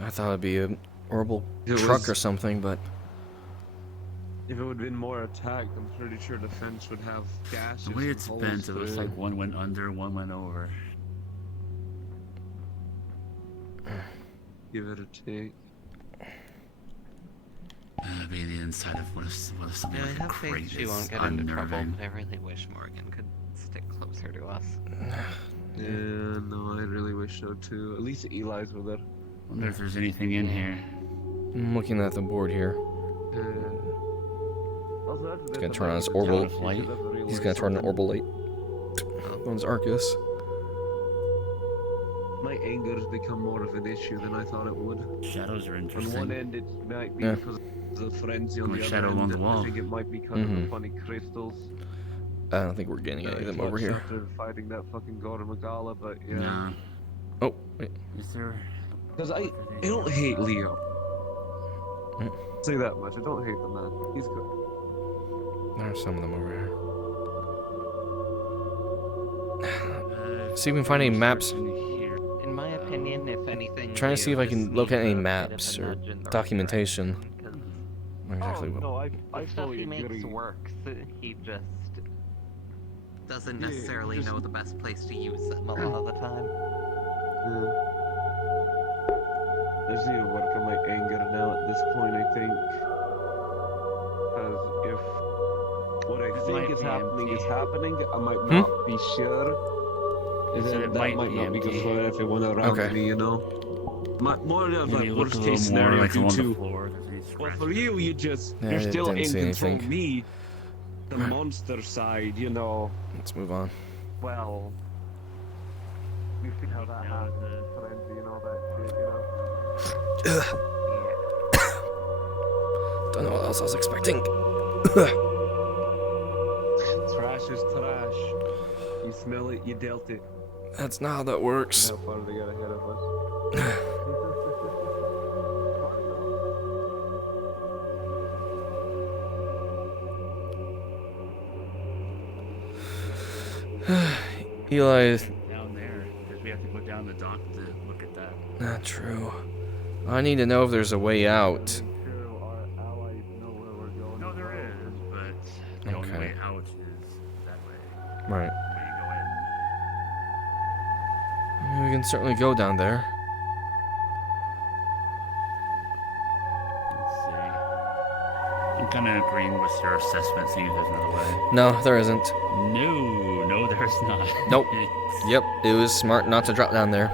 I thought it'd be a horrible It truck was- or something, but If it would have been more attacked, I'm pretty sure the fence would have gashes. The way and it's holes bent, it looks through like one went under, one went over. Give it a take. Being the inside of what if something Yeah, I like a have faith crate she is won't get into trouble, unnerving. but I really wish Morgan could stick closer to us. Yeah, no, I really wish so too. At least Eli's with her. Wonder if there's anything in here. I'm looking at the board here. He's gonna turn on his orbital light. He's gonna turn an orbital light on his Arcus. My anger has become more of an issue than I thought it would. Shadows are On interesting. one end, it might be Yeah. because of the frenzy. On Like the shadow other along end, the wall. I think it might be because of the funny crystals. I don't think we're getting any of them over here. After fighting that fucking Gora Magala, but yeah. No. Oh, wait. Is there? Because I don't hate Leo. Mm. Say that much. I don't hate the man. He's good. There's some of them over here. Uh, See if we can find any maps. in here. In my opinion, if anything, Trying to see if I can just look at any needs a bit of maps a or nudge in the right documentation. direction, 'cause Exactly what. no, I the stuff he makes works. He just doesn't Yeah, necessarily just- know the best place to use them a lot of the time. I just need to work on my anger now at this point, I think. Because if what I It think might is be happening is empty. happening, I might not be sure. And So then it that might might be not be good empty. for everyone around Okay. me, you know? More of Maybe a look worst a case little more scenario like due along the to. floor. There's any Well, for scratches. you, Yeah, you're I still didn't in see control. anything. Me, the monster side, you know. Let's move on. Well, we've seen how that happens, frenzy and all that shit, you know. Don't know what else I was expecting. Trash is trash. You smell it, you dealt it. That's not how that works. How far they got ahead of us. Eli is Down there, because we have to go down the dock to look at that. not true. I need to know if there's a way out. No, there is, but the only Okay. way out is that way. Right. Where you go in. I mean, we can certainly go down there. Let's see. I'm kind of agreeing with your assessment, seeing if there's another way. No, there isn't. No, there's not. Nope. It's- Yep, it was smart not to drop down there.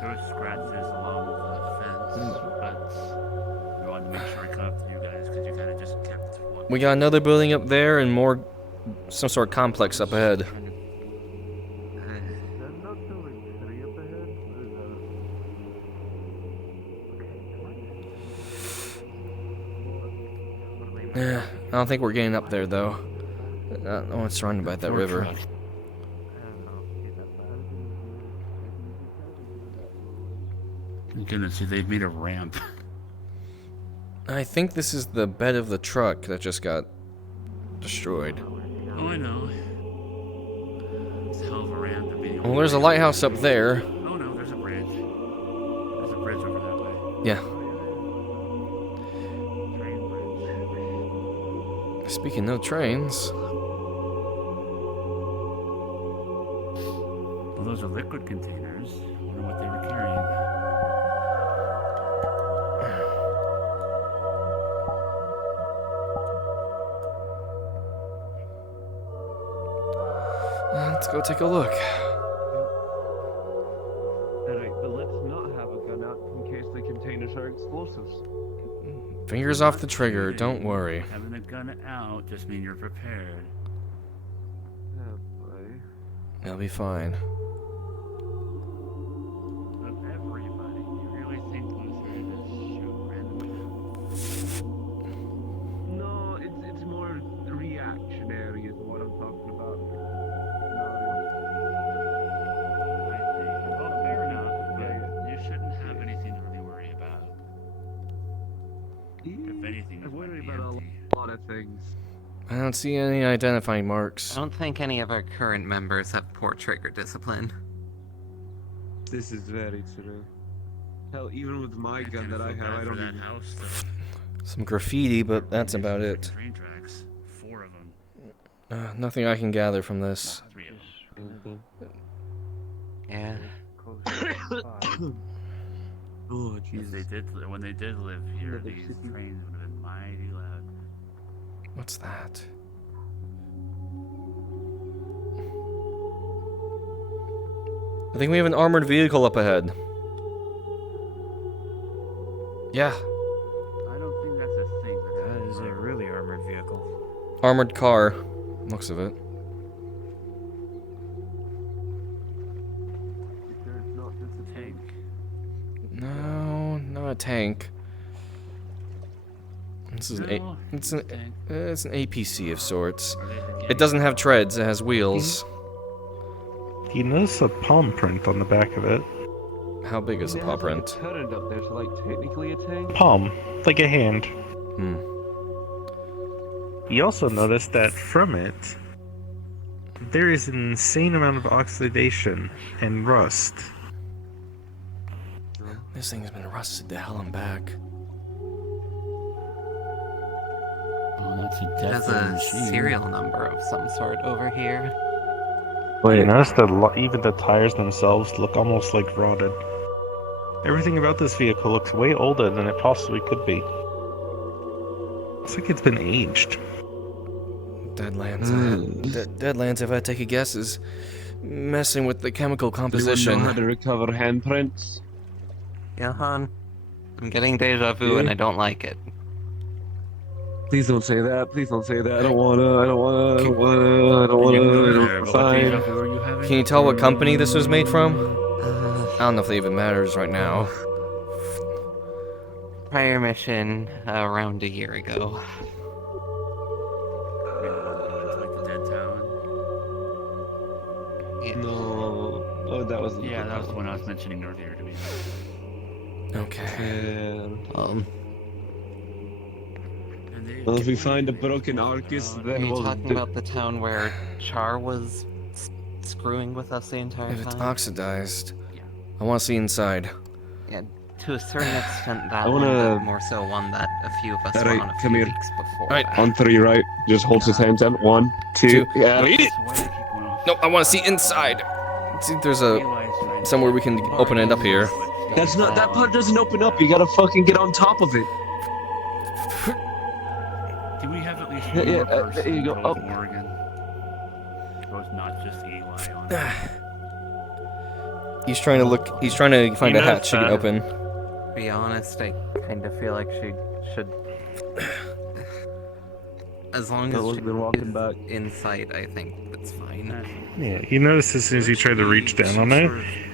There were scratches along the fence, but we wanted to make sure we come up to you guys because you kind of just kept walking. We got another building up there and more, some sort of complex up ahead. Yeah, I don't think we're getting up there though. No one's surrounded by that Poor river. truck. Thank goodness, they've made a ramp. I think this is the bed of the truck that just got destroyed. Oh, I know. It's a hell of a ramp to be the Well, only there's a way. lighthouse up there. Oh no, there's a bridge. There's a bridge over that way. Yeah. Train bridge. Speaking of trains, Well, those are liquid containers. I wonder what they were carrying. let's go take a look. Alright, but let's not have a gun out in case the containers are explosives. Fingers off the trigger, don't worry. Having a gun out just means you're prepared. Oh boy. It'll be fine. Of everybody, you really think Luther is shoot randomly? No, it's more reactionary is what I'm talking about. I see. Well, fair pretty about empty. a lot of things. I don't see any identifying marks. I don't think any of our current members have poor trigger discipline. This is very true. Hell, even with my I gun kinda that I feel have, bad I for don't that even. house, though. Some graffiti, but that's There's about some it. Train tracks. 4 of them. Nothing I can gather from this. 3 of them. Yeah. Oh, If Jesus. when they did live here, Another these city. trains would have been mighty loud. What's that? I think we have an armored vehicle up ahead. Yeah, I don't think that's a thing. That is a really armored vehicle. armored car. Looks of it. Tank. No, not a tank. This is No, it's a an tank. it's an APC of sorts. Are they the It gang? doesn't have treads. It has wheels. You notice a palm print on the back of it. How big is the paw print? Turret up there, so like technically a tank. Palm, like a hand. Hmm. You also notice that from it, there is an insane amount of oxidation and rust. This thing's been rusted to hell and back. Oh, that's a It has death a machine. serial number of some sort over here. You notice that even the tires themselves look almost like rotted. Everything about this vehicle looks way older than it possibly could be. Looks like it's been aged. Deadlands. Deadlands, if I take a guess, is messing with the chemical Anyone know how composition. to recover handprints? Yeah, hon. I'm getting deja vu and Yeah? I don't like it. Please don't say that. Please don't say that. I don't wanna. I don't wanna. I don't wanna. I don't You wanna. were I there, don't. but what deja Fine. vu are you having? Can you tell what company this was made from? Uh, I don't know if it even matters right now. prior mission around a year ago. Like the dead town. Yeah. No. Oh, that was. Yeah, that was the one I was mentioning earlier to me. Okay. Yeah. And they Well, if we get find a away. broken Arcus, Are then you we'll. talking about the town where Char was screwing with us the entire If it's time? oxidized, Yeah. I want to see inside. Yeah, to a certain extent that I one, wanna- but more so one that a few of us Alright, were on a come few here. weeks before. Alright. that. On 3, right? Just holds his hands out. 1, 2. Yeah, eat it. So why do they keep going off? No, I want to see inside. See if there's a Realize trying to- somewhere we can open it up here. That's not. That part doesn't open up. You gotta fucking get on top of it. Do we have at least Yeah, one yeah, more person there you go. in Oh. Oregon? So it's not just Eli on it. He's trying to look. He's trying to find a You hatch he can noticed open. To be honest, I kind of feel like she should. As long That as was she been walking is back. in sight, I think that's fine. Yeah, you notice as soon as you try to reach down on it,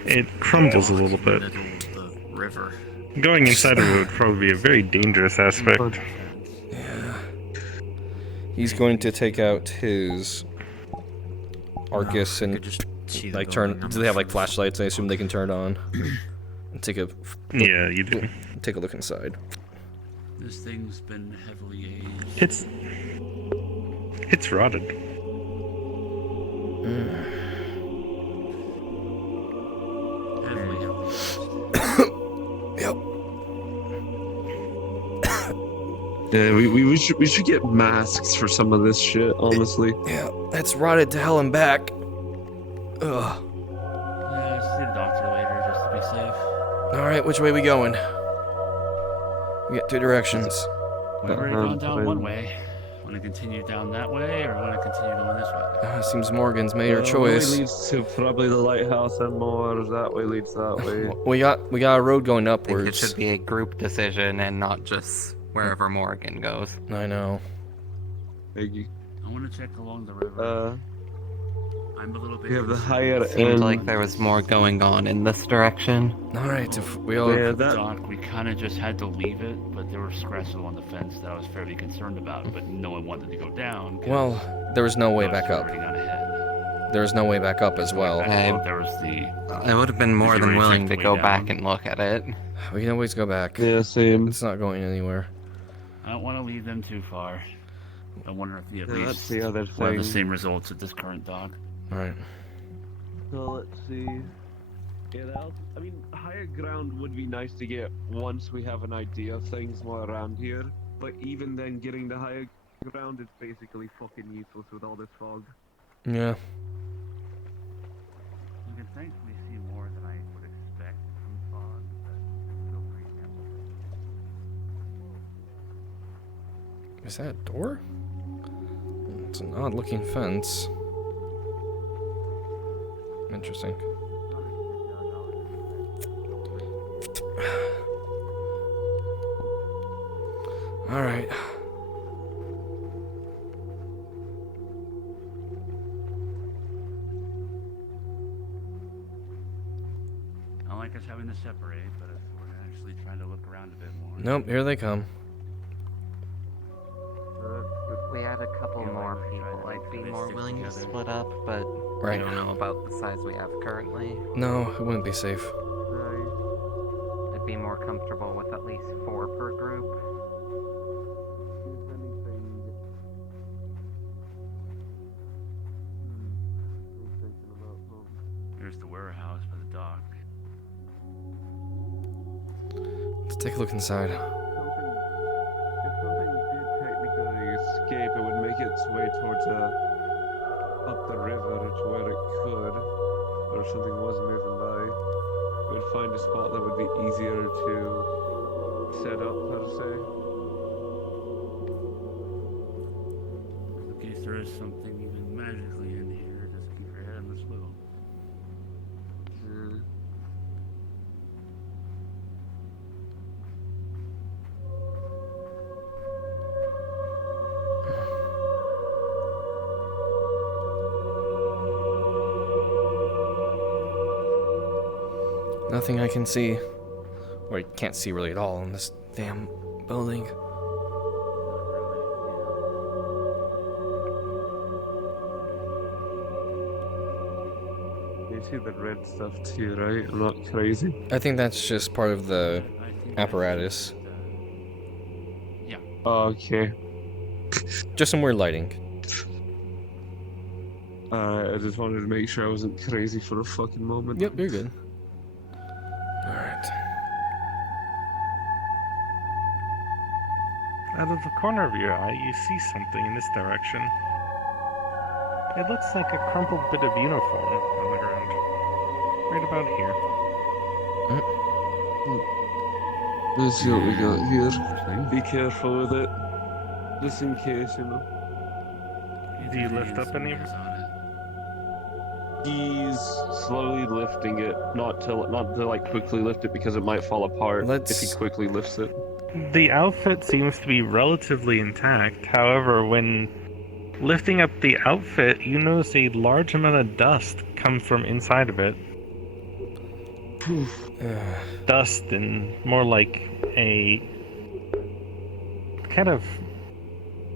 it crumbles a little bit. Middle of the river. Going inside of it would probably be a very dangerous aspect. He's going to take out his Arcus and like turn. Do they have like flashlights? I assume they can turn on. And take a Yeah, you do. take a look inside. This thing's been heavily aged. It's rotted. Heavily aged. Yep. Yeah, we should get masks for some of this shit. Honestly. Yeah, that's rotted to hell and back. Ugh. Yeah, just see the doctor later just to be safe. All right, which way we going? We got two directions. We've already gone down fine. one way. Want to continue down that way, or want to continue going this way? Seems Morgan's made her One choice. way leads to probably the lighthouse and more. That way leads that way. We got a road going I think it upwards. should be a group decision and not just wherever Morgan goes. I know. Peggy. I want to check along the river. I'm a little bit. We have the concerned. higher Seemed end. like there was more going on in this direction. All right, if we all. Yeah, The that. dock, we kind of just had to leave it, but there were scratches on the fence that I was fairly concerned about, but no one wanted to go down. 'cause Well, there was no way those back had up. already gone ahead. There was no way back up as well. Okay. Well, there was the. I would have been more you than already willing checked to the way go back down? and look at it. We can always go back. Yeah, same. It's not going anywhere. I don't want to leave them too far. I wonder if they at Yeah, that's least the other will have the thing. same results at this current dock. Alright. So let's see. Yeah, I mean, higher ground would be nice to get once we have an idea of things more around here. But even then, getting the higher ground is basically fucking useless with all this fog. Yeah. You can thankfully see more than I would expect from fog, but it's still pretty damaging. Is that a door? It's an odd looking fence. Interesting. Alright. I don't like us having to separate, but if we're actually trying to look around a bit more. Nope, here they come. If we had a couple Yeah, more like, people, try to I'd be make more stick willing to together. split up, but I Right. don't know about the size we have currently. No, it wouldn't be safe. I'd be more comfortable with at least 4 per group. If anything. Thinking about Here's the warehouse by the dock. Let's take a look inside. if something did technically escape, it would make its way towards up the river to where it could, or if something was moving by, we'd find a spot that would be easier to set up, per se. In case there is something even magically in here, just keep your head on the swivel. Yeah. Nothing I can see. Or I can't see really at all in this damn building. You see the red stuff too, right? I'm not crazy. I think that's just part of the I think apparatus. Yeah. Okay. Just some weird lighting. I just wanted to make sure I wasn't crazy for a fucking moment. Yep, you're good. Alright. Out of the corner of your eye, you see something in this direction. It looks like a crumpled bit of uniform on the ground. Right about here. Let's see what we got here. Interesting. Be careful with it. Just in case, you know. Do you lift up any of Fingers on it? He's slowly lifting it, not to like quickly lift it because it might fall apart if Let's- he quickly lifts it. The outfit seems to be relatively intact. However, when lifting up the outfit, you notice a large amount of dust come from inside of it. Dust and more like a kind of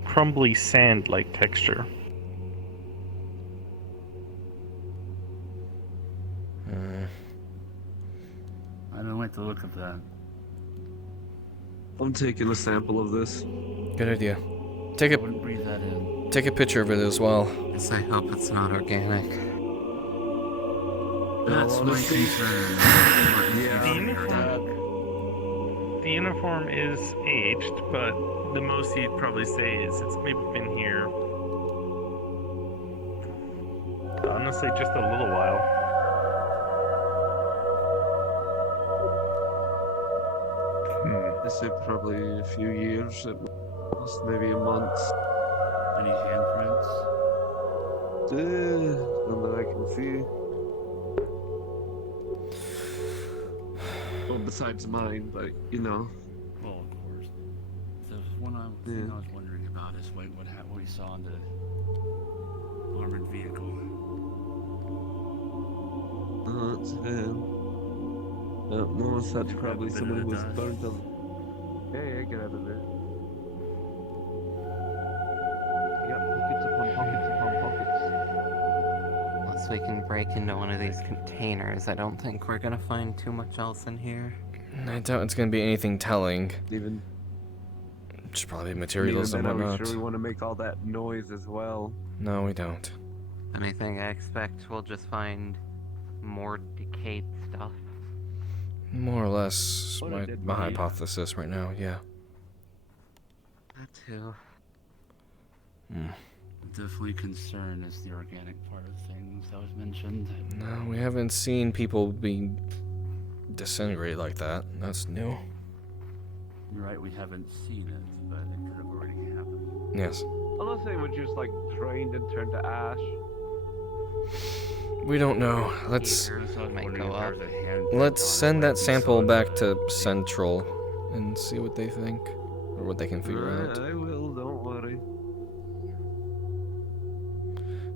crumbly sand-like texture. I don't like the look of that. I'm taking a sample of this. Good idea. Take I a wouldn't breathe that in. take a picture of it as well. Guess I hope it's not organic. That's my honestly- concern. The uniform is aged, but the most you'd probably say is it's maybe been here, honestly, just a little while. I say probably a few years, at most, maybe a month. Any handprints? None that I can see. Well, besides mine, but you know. Well, of course. The one thing I was wondering about is what we saw in the armored vehicle. That's him. At most, that's probably bit someone of who was dust. burnt up. Yeah, get out of there. Yep, pockets upon pockets upon pockets. Unless we can break into one of these containers, I don't think we're gonna find too much else in here. I doubt it's gonna be anything telling. Even Should probably be Even materials and then, are we whatnot. sure we want to make all that noise as well? No, we don't. Anything I expect we'll just find more decayed stuff. More or less What a dead my body. hypothesis right now, yeah. That too. Definitely concern is the organic part of things that was mentioned. No, we haven't seen people being disintegrated like that. That's new. You're right, we haven't seen it, but it could have already happened. Yes. Unless they were just like drained and turned to ash. We don't know. Let's That's what I was Might wondering go if up. there was a handprint let's on it, send like that we sample saw back the- to Central and see what they think. Or what they can figure out. I will, don't worry.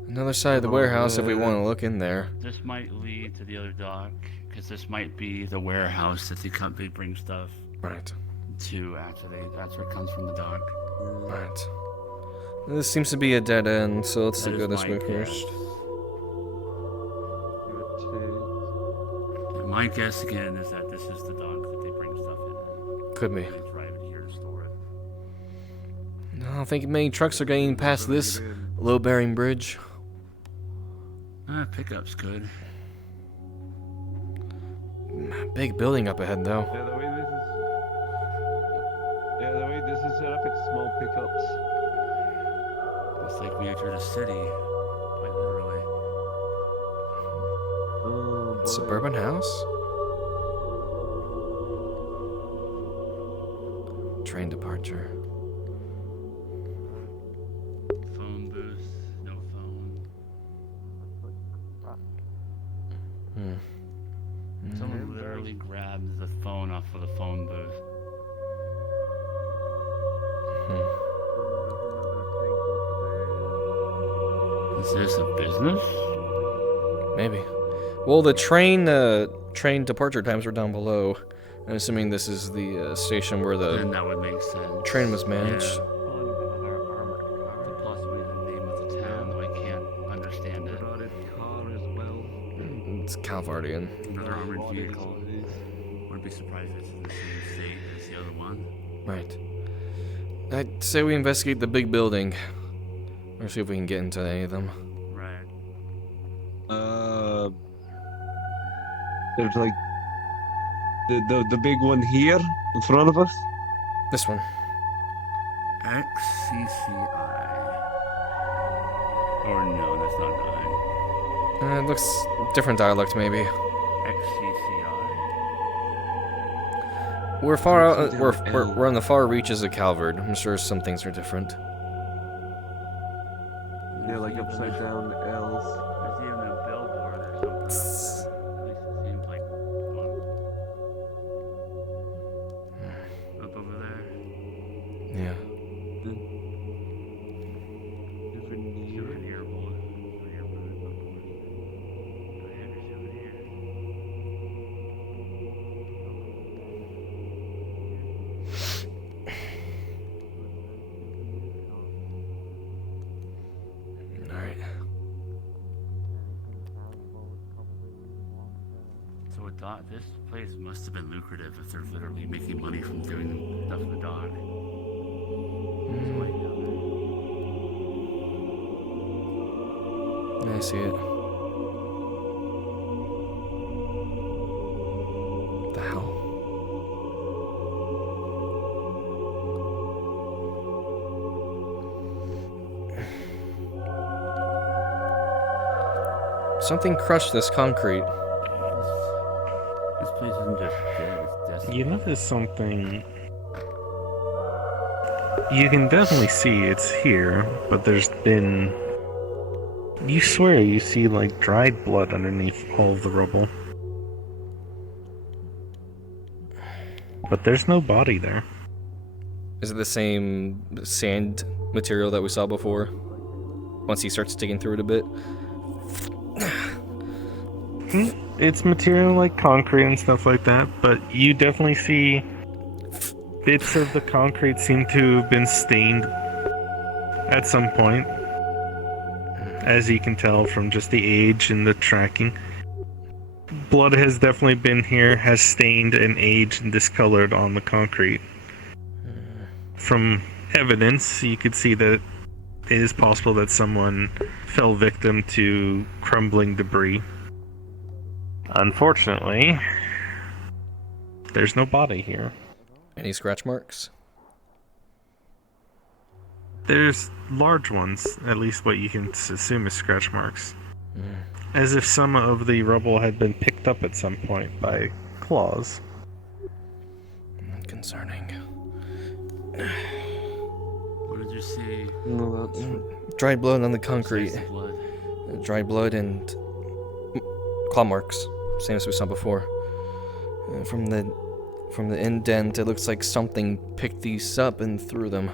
Another side of the warehouse if we want to look in there. This might lead to the other dock, because this might be the warehouse that the company brings stuff Right. to after that's where it comes from the dock. Right. This seems to be a dead end, so let's That go is this my way guess. first. And my guess again is that this is the dock that they bring stuff in. Could be. They drive it here to store it. No, I don't think many trucks are getting past this low-bearing bridge. Pickup's good. Big building up ahead, though. Yeah, the way this is set up, it's small pickups. It's like we entered a city, quite literally. Oh, boy. Suburban house? Train departure. Phone booth, no phone. Someone literally grabbed the phone off of the phone booth. Is this a business? Maybe. Well, the train departure times were down below. I'm assuming this is the station where Then the that would make sense. train was managed. Yeah. Possibly the name of the town, though I can't understand it. Car as well. It's Calvardian. Another armored vehicle. Wouldn't be surprised if it's in the same state as the other one. Right. I'd say we investigate the big building. Or see if we can get into any of them. Right. There's like the big one here in front of us. This one. XCCI. Or no, that's not I. It looks different dialect, maybe. XCCI. We're far out. Something We're, down we're L. we're on the far reaches of Calvard. I'm sure some things are different. Yeah, like upside down L's. There's even a billboard or something. At least it seems like one. Up over there. Yeah. Souvenir bullet. Souvenir bullet. Do I have your souvenir? Alright. So this place must have been lucrative if they're literally making money from doing stuff in the dock. I see it. The hell? Something crushed this concrete. This place isn't just dead, it's desolate. You notice something. You can definitely see it's here, but there's been. You swear you see like dried blood underneath all of the rubble. But there's no body there. Is it the same sand material that we saw before? Once he starts digging through it a bit? It's material like concrete and stuff like that, but you definitely see bits of the concrete seem to have been stained at some point, as you can tell from just the age and the tracking. Blood has definitely been here, has stained and aged and discolored on the concrete. from evidence, you could see that it is possible that someone fell victim to crumbling debris. Unfortunately, there's no body here. Any scratch marks? There's large ones, at least what you can assume is scratch marks. Mm. As if some of the rubble had been picked up at some point by claws. Concerning. What did you see? No, that's Dried blood on the concrete. Besides the blood. Dried blood and claw marks, same as we saw before. From the indent, it looks like something picked these up and threw them.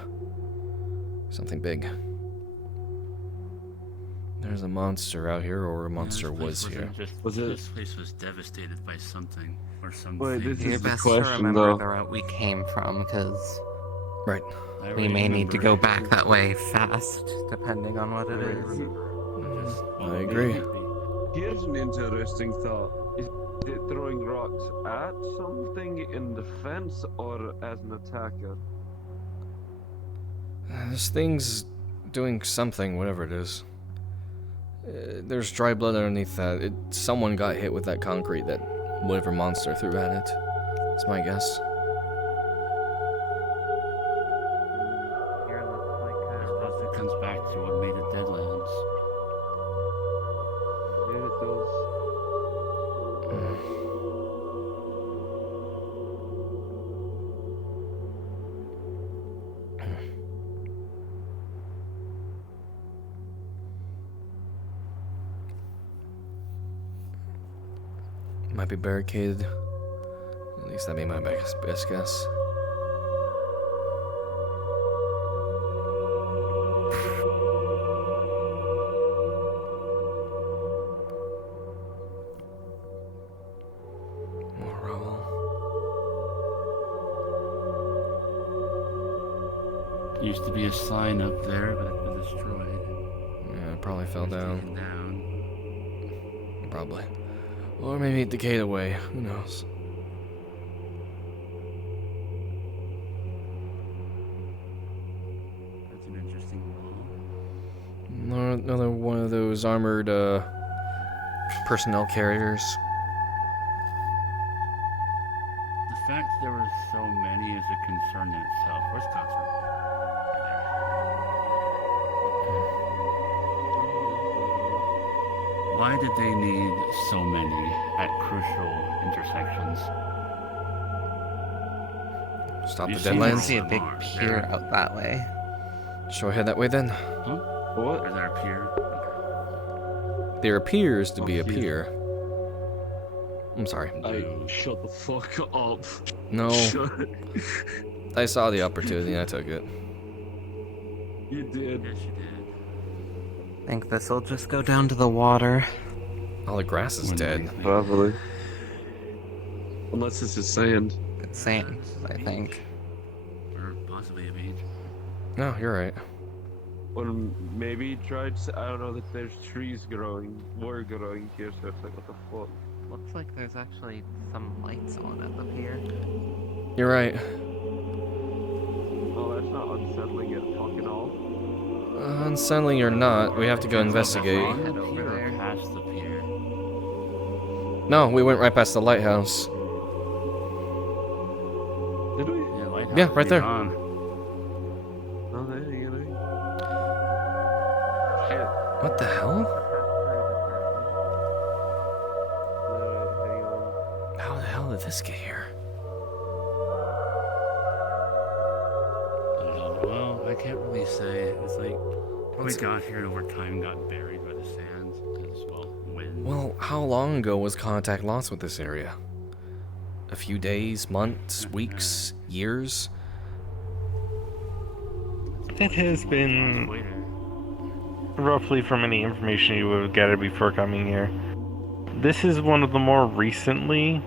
Something big. There's a monster out here, or a monster was here. This place was devastated by something or something. Wait, this You're is the best to question, remember though. the route we came from, because Right. I we already may need to go remember. back that way fast, depending on what it is. I agree. Here's an interesting thought. Is it throwing rocks at something in defense or as an attacker? This thing's doing something, whatever it is. There's dry blood underneath that. Someone got hit with that concrete that whatever monster threw at it. That's my guess. Here looks like Plus it comes back to what made it Deadlands. Yeah, it does. Might be barricaded. At least that'd be my best guess. More rubble. Used to be a sign up there, but it's been destroyed. Yeah, it probably fell down. Taken down. Probably. Or maybe it decayed away. Who knows? That's an interesting wall. Another one of those armored personnel carriers. The fact there were so many is a concern in itself. Where's Concert? Why did they need so many at crucial intersections? Stop You the see I deadlines. see a big Mars pier there. out that way. Shall I head that way then? What? Is there a pier? Okay. There appears to be a Fuck you. pier. I'm sorry. Shut the fuck up. No, Shut. I saw the opportunity and I took it. You did. Yes, you did. I think this'll just go down to the water. All the grass is When do you dead. think? Probably. Unless this is sand. It's sand, This is a I beach. think. Or possibly a beach. No, you're right. Or maybe tried. I don't know that there's trees growing. Were growing here, so it's like, what the fuck? Looks like there's actually some lights on at the pier. You're right. Oh, that's not unsettling at fucking all. Unsettling or not, we have to go investigate. On the Head over pier or there. past the pier? No, we went right past the lighthouse. Did we? Yeah, lighthouse. Yeah, right there. On. Oh, there you go. Shit. What the hell? Hang on. How the hell did this get here? Well, I can't really say. It's like we got here and over time got buried by the sands as well. Wind. Well, how long ago was contact lost with this area? A few days, months, weeks, years? It has been Later. roughly from any information you would have gathered before coming here. This is one of the more recently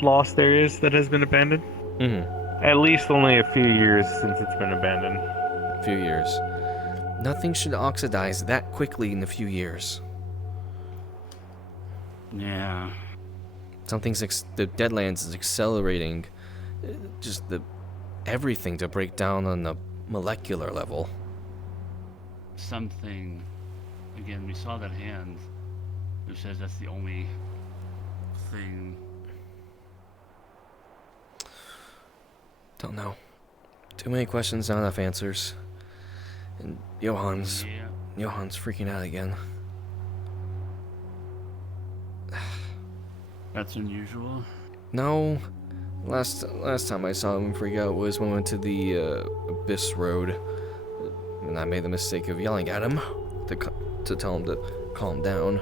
lost areas that has been abandoned. Mm-hmm. At least only a few years since it's been abandoned. A few years. Nothing should oxidize that quickly in a few years. Yeah. The Deadlands is accelerating. Just the everything to break down on the molecular level. Something. Again, we saw that hand. Who says that's the only thing? Don't know. Too many questions, not enough answers. And Johan's freaking out again. That's unusual. No. Last time I saw him freak out was when we went to the Abyss Road. And I made the mistake of yelling at him to tell him to calm down.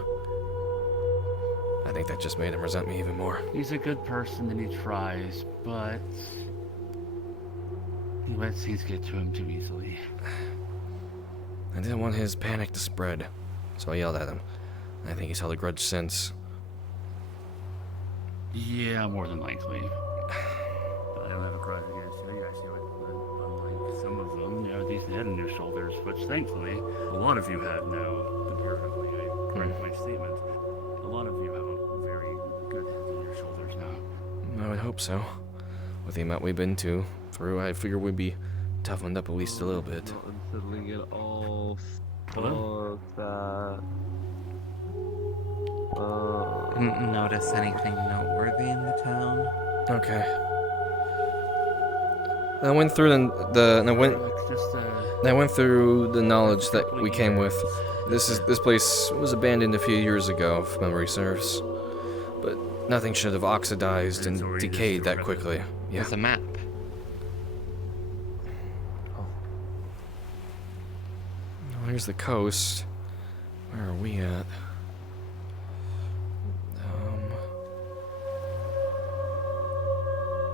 I think that just made him resent me even more. He's a good person and he tries, but he lets things get to him too easily. I didn't want his panic to spread, so I yelled at him. I think he's held a grudge since. Yeah, more than likely. But I don't have a grudge against you. I see what, unlike some of them, you have these head on your shoulders, which thankfully a lot of you have now. Comparatively, I correct my statement. A lot of you have a very good head on your shoulders now. I would hope so. With the amount we've been through, I figure we'd be toughened up at least a little bit. Not unsettling at all. Hello? Fuck that. Didn't notice anything noteworthy in the town. Okay. I went through I went through the knowledge that we came with. This place was abandoned a few years ago, if memory serves. But nothing should have oxidized and decayed that quickly. Yeah. There's a map. Oh, here's the coast. Where are we at?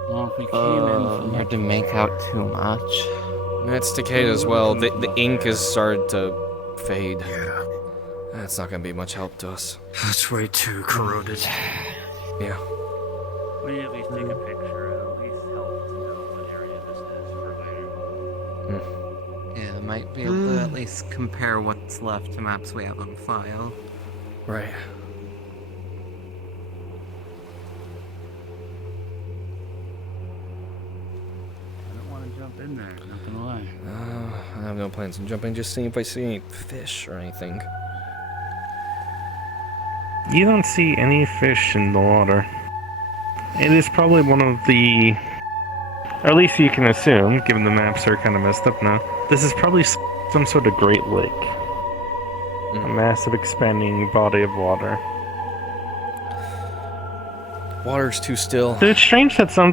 Well, if we came in from Hard to make out too much. It's decayed as well. The ink has started to fade. Yeah, That's not gonna be much help to us. that's way too corroded. Yeah. we at least take a picture, it'll at least help to know what area this is for later. Yeah, might be able to at least compare what's left to maps we have on file. Right. I don't want to jump in there, not gonna lie. I have no plans on jumping, just seeing if I see any fish or anything. You don't see any fish in the water. It is probably one of the... Or at least you can assume, given the maps are kind of messed up now. This is probably some sort of great lake. A massive expanding body of water. Water's too still. Though it's strange that Go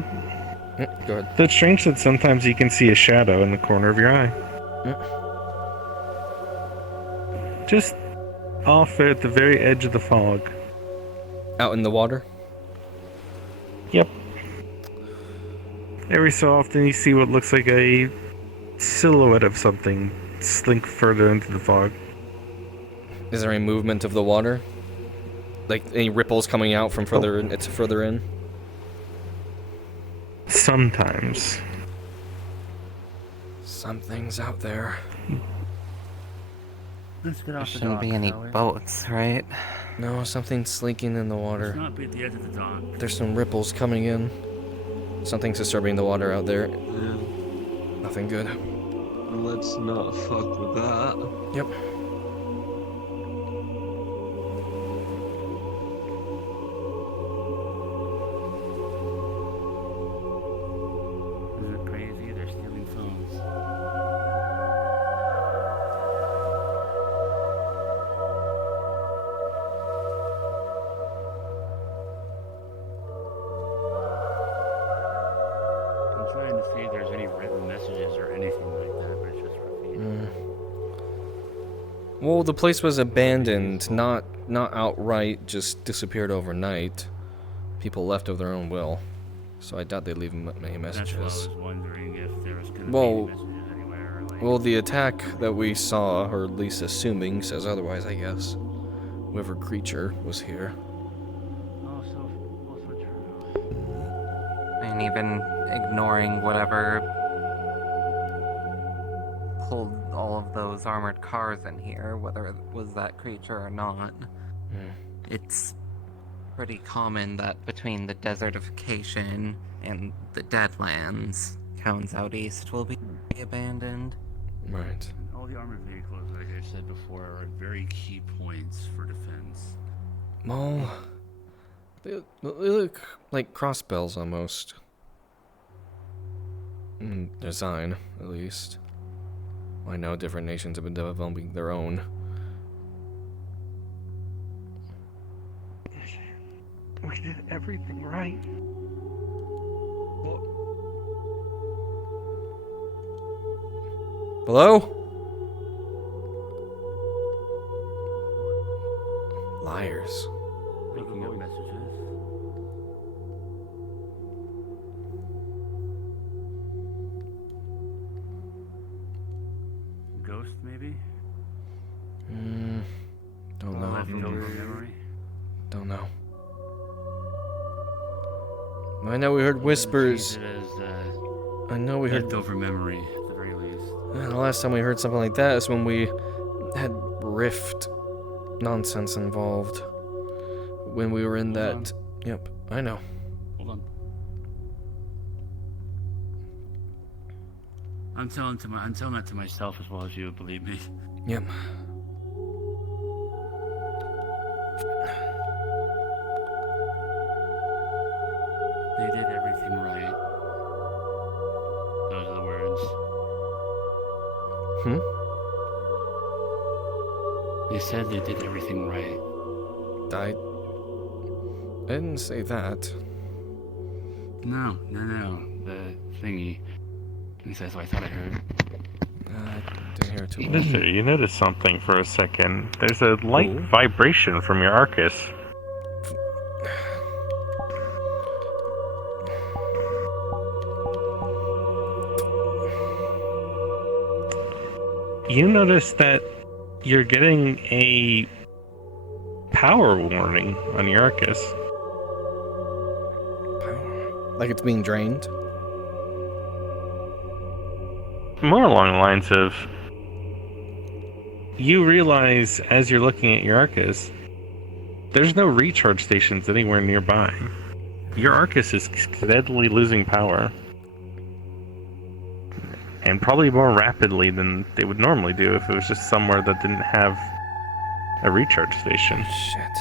ahead. Though it's strange that sometimes you can see a shadow in the corner of your eye. Just off at the very edge of the fog. Out in the water? Yep. Every so often you see what looks like a silhouette of something slink further into the fog. Is there any movement of the water? Like any ripples coming out from further in? It's further in? Sometimes. Something's out there. Let's get There off the shouldn't dock, be any shall we? boats, right? No, something's slinking in the Let's water. not be at the edge of the dock. There's some ripples coming in. Something's disturbing the water out there. Yeah. Nothing good. Let's not fuck with that. Yep. Isn't it crazy? They're stealing phones. I'm trying to see if there's any written messages or anything like that, but it's just repeat. Well, the place was abandoned, not outright just disappeared overnight. People left of their own will. So I doubt they leave many That's why I messages. was wondering if there was going to Well- be any messages anywhere. Like, Well, the attack that we saw, or at least assuming, says otherwise, I guess. Whoever creature was here. also true. And even ignoring whatever pulled all of those armored cars in here, whether it was that creature or not, it's pretty common that between the desertification and the Deadlands, towns out east will be abandoned. Right. All the armored vehicles, like I said before, are at very key points for defense. Well, they look like crossbells almost. In design, at least. I know different nations have been developing their own. We did everything right. Hello? Liars. Picking up messages. Ghost, maybe? Don't know. Leftover memory? Don't know. I know we heard whispers. Treat it as, I know we heard. leftover memory, at the very least. The last time we heard something like that is when we had rift nonsense involved. When we were in that. Yep, I know. Hold on. I'm telling that to myself as well as you, believe me. Yep. They did everything right. Those are the words. They said they did everything right. I didn't say that. No. The thingy. At least that's what I thought I heard. Didn't hear it too well. Mister, you noticed something for a second. There's a light Ooh. vibration from your Arcus. You notice that you're getting a power warning on your Arcus. Like it's being drained? More along the lines of, you realize as you're looking at your Arcus, there's no recharge stations anywhere nearby. Your Arcus is steadily losing power. And probably more rapidly than they would normally do if it was just somewhere that didn't have a recharge station. Shit.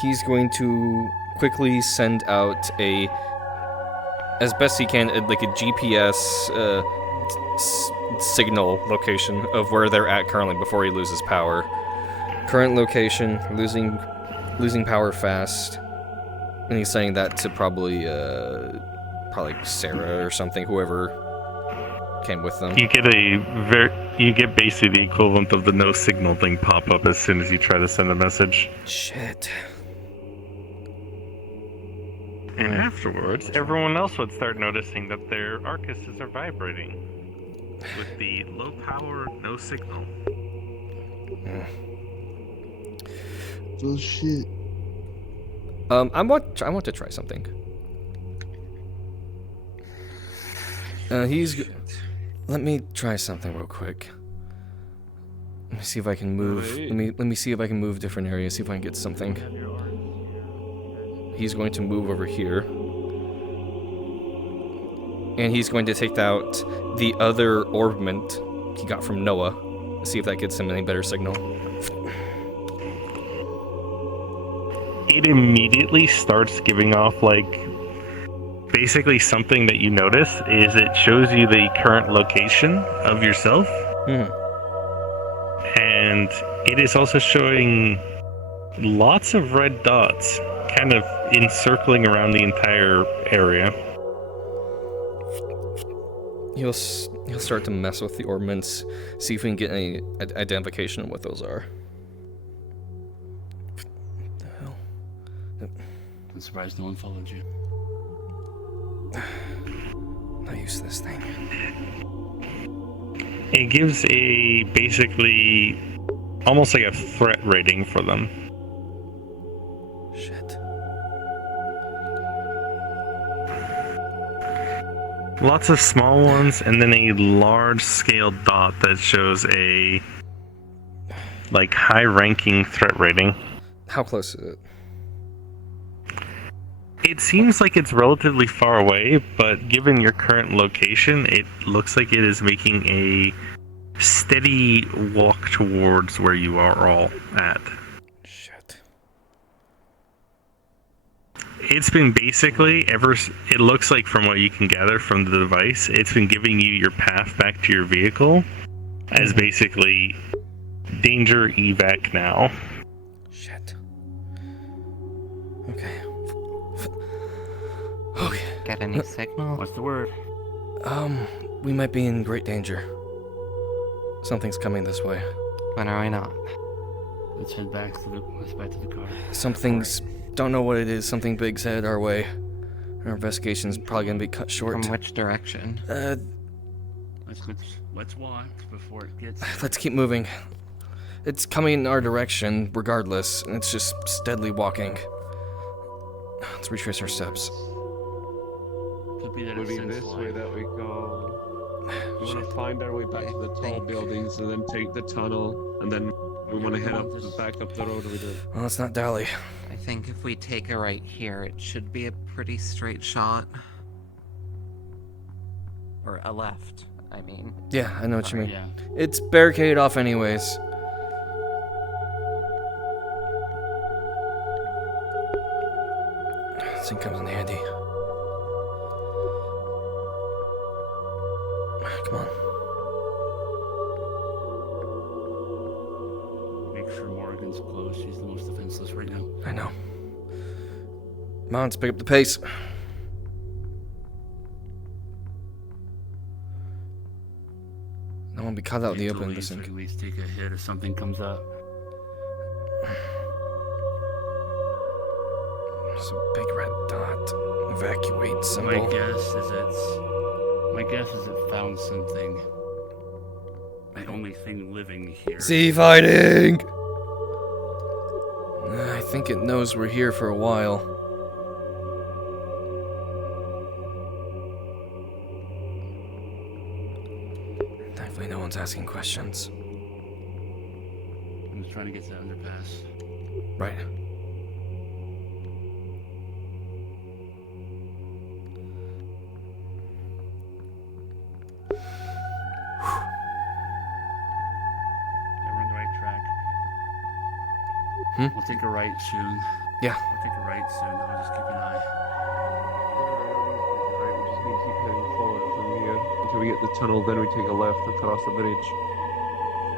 He's going to quickly send out as best he can, like a GPS signal location of where they're at currently before he loses power. Current location, losing power fast. And he's saying that to probably Sarah or something, whoever came with them. You get basically the equivalent of the no signal thing pop up as soon as you try to send a message. Shit. And afterwards, everyone else would start noticing that their Arcuses are vibrating with the low power, no signal. Oh shit. I want to try something. Let me try something real quick. Let me see if I can move. Let me see if I can move different areas. See if I can get something. He's going to move over here, and he's going to take out the other orbment he got from Noah. See if that gets him any better signal. It immediately starts giving off, like, basically something that you notice is it shows you the current location of yourself. And it is also showing lots of red dots kind of encircling around the entire area. He'll start to mess with the orbments, see if we can get any identification of what those are. What the hell? I'm surprised no one followed you. Not used to this thing. It gives a basically almost like a threat rating for them. Shit. Lots of small ones, and then a large-scale dot that shows a like high-ranking threat rating. How close is it? It seems like it's relatively far away, but given your current location, it looks like it is making a steady walk towards where you are all at. Shit. It's been basically it looks like from what you can gather from the device, it's been giving you your path back to your vehicle as basically danger evac now. Shit. Okay. Okay. Get any signal? What's the word? We might be in great danger. Something's coming this way. When are we not? Let's head back to the car. Something's... Don't know what it is. Something big's headed our way. Our investigation's probably gonna be cut short. From which direction? Let's watch before it gets. Let's keep moving. It's coming in our direction, regardless, and it's just steadily walking. Let's retrace our steps. Could be that Would it be sends this light. way that we go. We want to find our way back to the tall buildings and then take the tunnel, and then we want to head back up the road we did. Well, let's not dally. I think if we take a right here, it should be a pretty straight shot. Or a left, I mean. Yeah, I know what you mean. Yeah. It's barricaded off anyways. This thing comes in handy. Come on. Make sure Morgan's close. She's the most defenseless right now. I know. Come on, let's pick up the pace. I don't want to be caught out in the open. This At thing. least take a hit if something comes up. There's a big red dot. Evacuate My symbol. guess is it found something. The only thing living here. Sea fighting! I think it knows we're here for a while. Thankfully, no one's asking questions. I'm just trying to get to the underpass. Right. Yeah, we're on the right track. Hmm? We'll take a right soon. Yeah. We'll take a right soon. I'll just keep an eye. Alright, we just need to keep heading forward from here until we get the tunnel. Then we take a left across the bridge.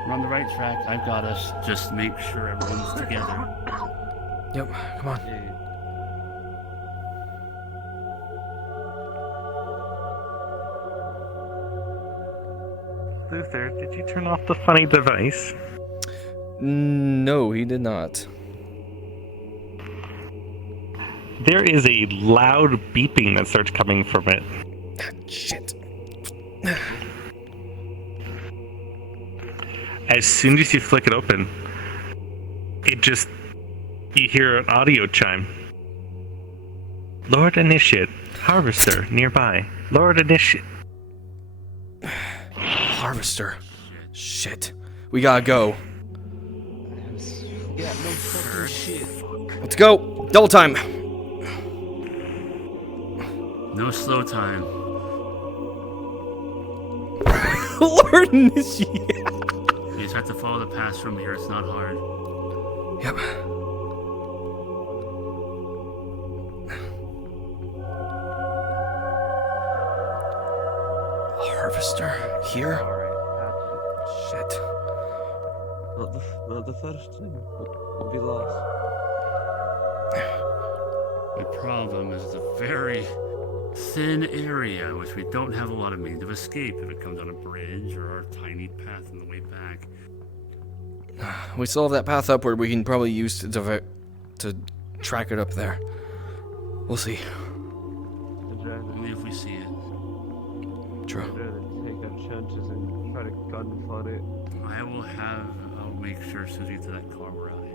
We're on the right track. I've got us. Just make sure everyone's together. Yep, come on. Luther, did you turn off the funny device? No, he did not. There is a loud beeping that starts coming from it. Shit. As soon as you flick it open, you hear an audio chime. Lord Initiate, Harvester nearby. Lord Initiate. Harvester. Shit. We gotta go. Yeah, no fucking shit. Let's go. Double time. No slow time. Lord Initiate. You just have to follow the pass from here. It's not hard. Yep. Harvester here? Alright, Shit. not the first thing. We'll be lost. The problem is it's a very thin area, which we don't have a lot of means of escape if it comes on a bridge or our tiny path on the way back. We still have that path upward we can probably use to track it up there. We'll see. Only if we see it. True. I'd rather take our chances and try to gun for it. I'll make sure as soon as we get to that car we're out here.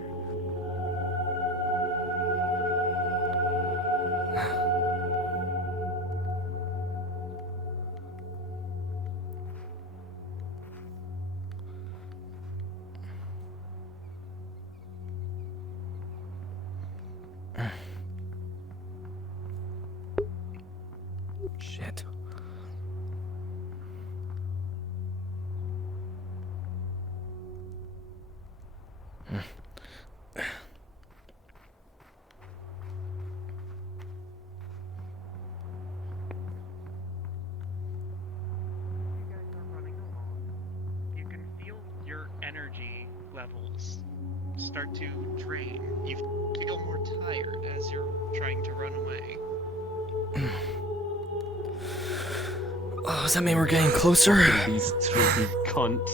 Shit. You guys are running along. You can feel your energy levels start to drain. You feel more tired as you're trying to run away. Oh, does that mean we're getting closer? Fucking these tricky cunts.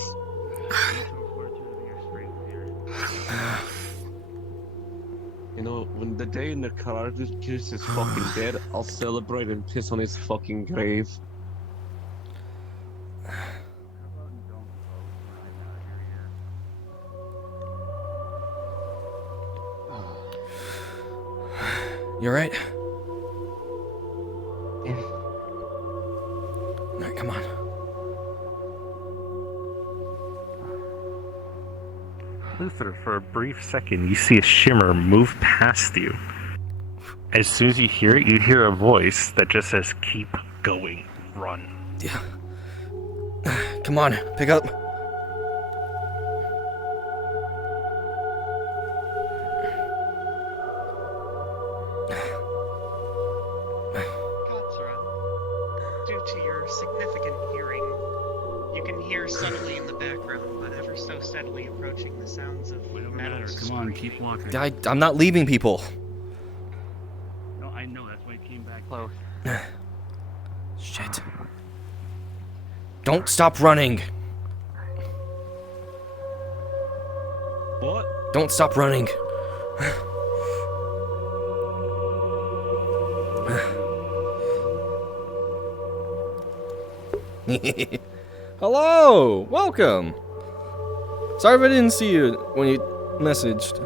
You know, when the day in the Carajus is fucking dead, I'll celebrate and piss on his fucking grave. You alright? Yeah. Alright, come on. Luther, for a brief second, you see a shimmer move past you. As soon as you hear it, you hear a voice that just says, "Keep going, run." Yeah. Come on, pick up. Katsura, due to your significant hearing, you can hear subtly in the background, but ever so steadily approaching the sounds of Whatever metal matters. Come on, screaming. keep walking. I'm not leaving people. No, I know. That's why he came back. Close. Shit. Don't stop running. What? Don't stop running. Hello! Welcome! Sorry if I didn't see you when you messaged.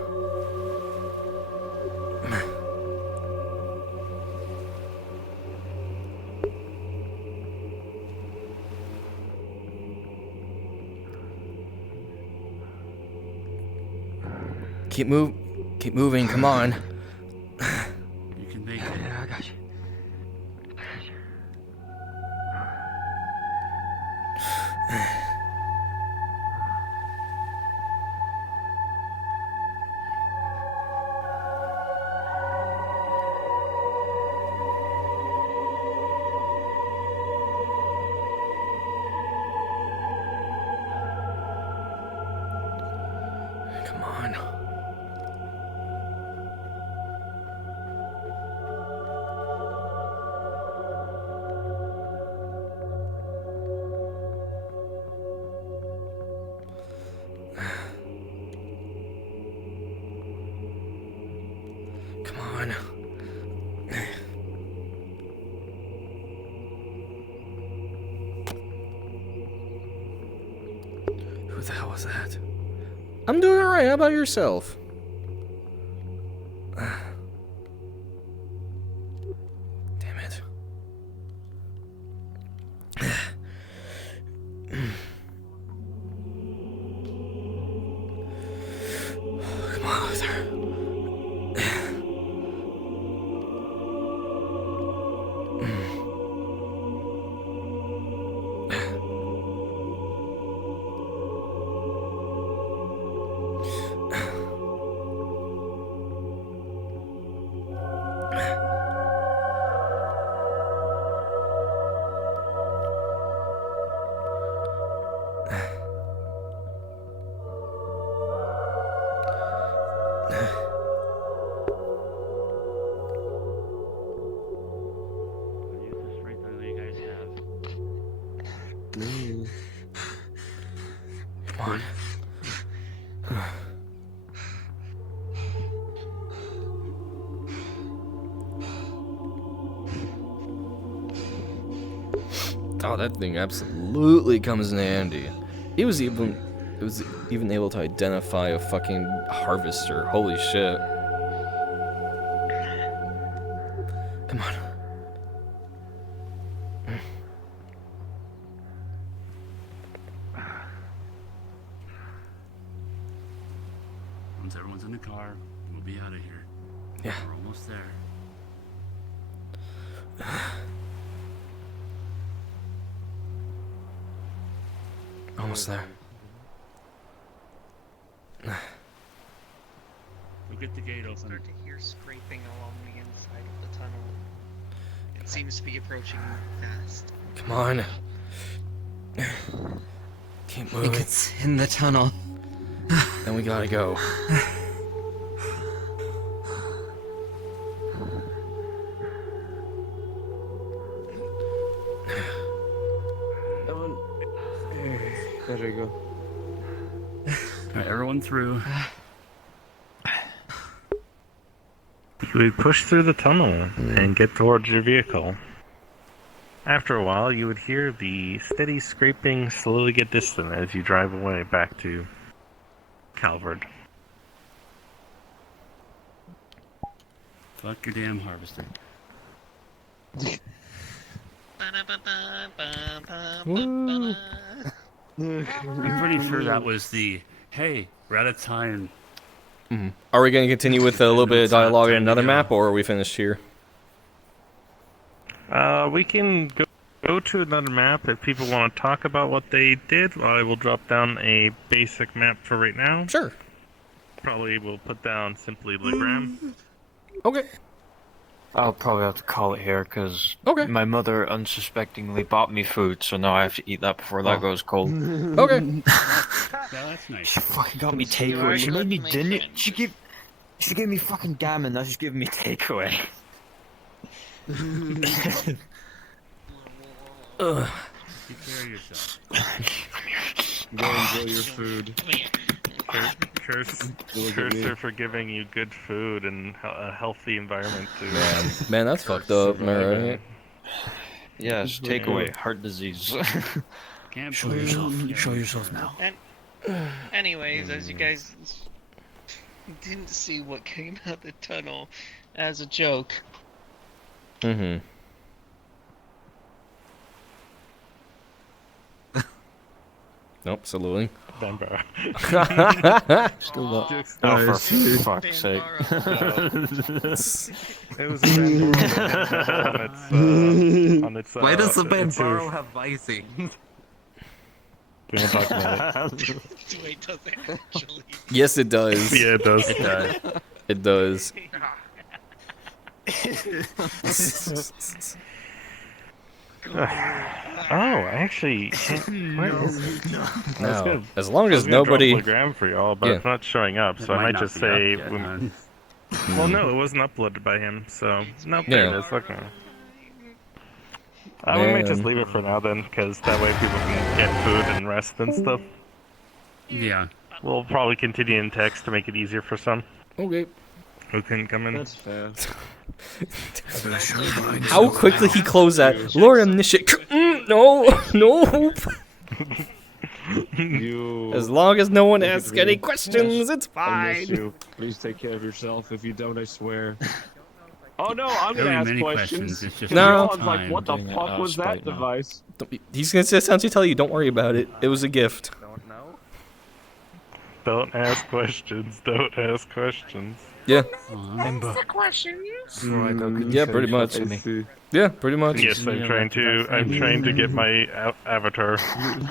Keep moving, come on. You can make it. I got you. Come on. Come on. Who the hell was that? I'm doing alright, how about yourself? Damn it. Come on, Luther. I'll use the strength I know you guys have. Come on. Oh, that thing absolutely comes in handy. It was even able to identify a fucking harvester. Holy shit. Come on. Once everyone's in the car, we'll be out of here. Yeah. We're almost there. Almost there. We'll get the gate You open. start to hear scraping along the inside of the tunnel. It seems to be approaching fast. Come on. Keep I think moving. it's in the tunnel. Then we gotta go. There we go. Alright, everyone through. You would push through the tunnel and get towards your vehicle. After a while, you would hear the steady scraping slowly get distant as you drive away back to Calvard. Fuck your damn harvester. Woo. I'm pretty sure that was the, hey, we're out of time. Are we gonna continue with a little bit of dialogue in Time to another go. map, or are we finished here? We can go to another map if people want to talk about what they did. I will drop down a basic map for right now. Sure. Probably will put down simply Legram. Okay. I'll probably have to call it here because Okay. my mother unsuspectingly bought me food, so now I have to eat that before that goes cold. Okay. No, that's nice. She fucking got me You takeaway. are She made me good, my dinner. friend. She gave me fucking gammon. Now she's giving me takeaway. Ugh. Take care of yourself. Go enjoy your food. Cheers, Look at me. sir, for giving you good food and a healthy environment to Man, that's fucked up, am I right? Yes, takeaway. Heart disease. Can't Show believe yourself. it. Show yourself now. Anyways, as you guys didn't see what came out the tunnel as a joke, Mm-hmm. Nope, saluting. Denver. Still not. Aw, Oh, for Nice. fuck's sake. It was a Bambaro on its Why does the its Bambaro roof. have icing? We won't talk about it. wait, does it actually? Yes, it does. Yeah, it does. It does. Oh, actually, where is it? Now, as long I was as gonna nobody... drop Legram for y'all, but Yeah. it's not showing up, It so I might not just be up say. yet, when- huh? Well, no, it wasn't uploaded by him, so nope, there Yeah. it is. Okay. We might just Man. leave it for now then, because that way people can get food and rest and stuff. Yeah. We'll probably continue in text to make it easier for some Okay. who couldn't come in. That's fair. How quickly he closed that. Lord Omniscient. No, no. You. As long as no one Look at asks me. any questions, it's I miss fine. you. Please take care of yourself. If you don't, I swear. Oh no, I'm There gonna are ask many questions. questions, it's just No. not Everyone's like, time. what the Doing it fuck out of was that spite now. device? He's gonna essentially tell you, don't worry about it. It was a gift. Don't know. Don't ask questions. Don't ask questions. Yeah. Yeah, pretty much. I see. Yeah, pretty much. Yes, I'm trying to. I'm trying to get my avatar.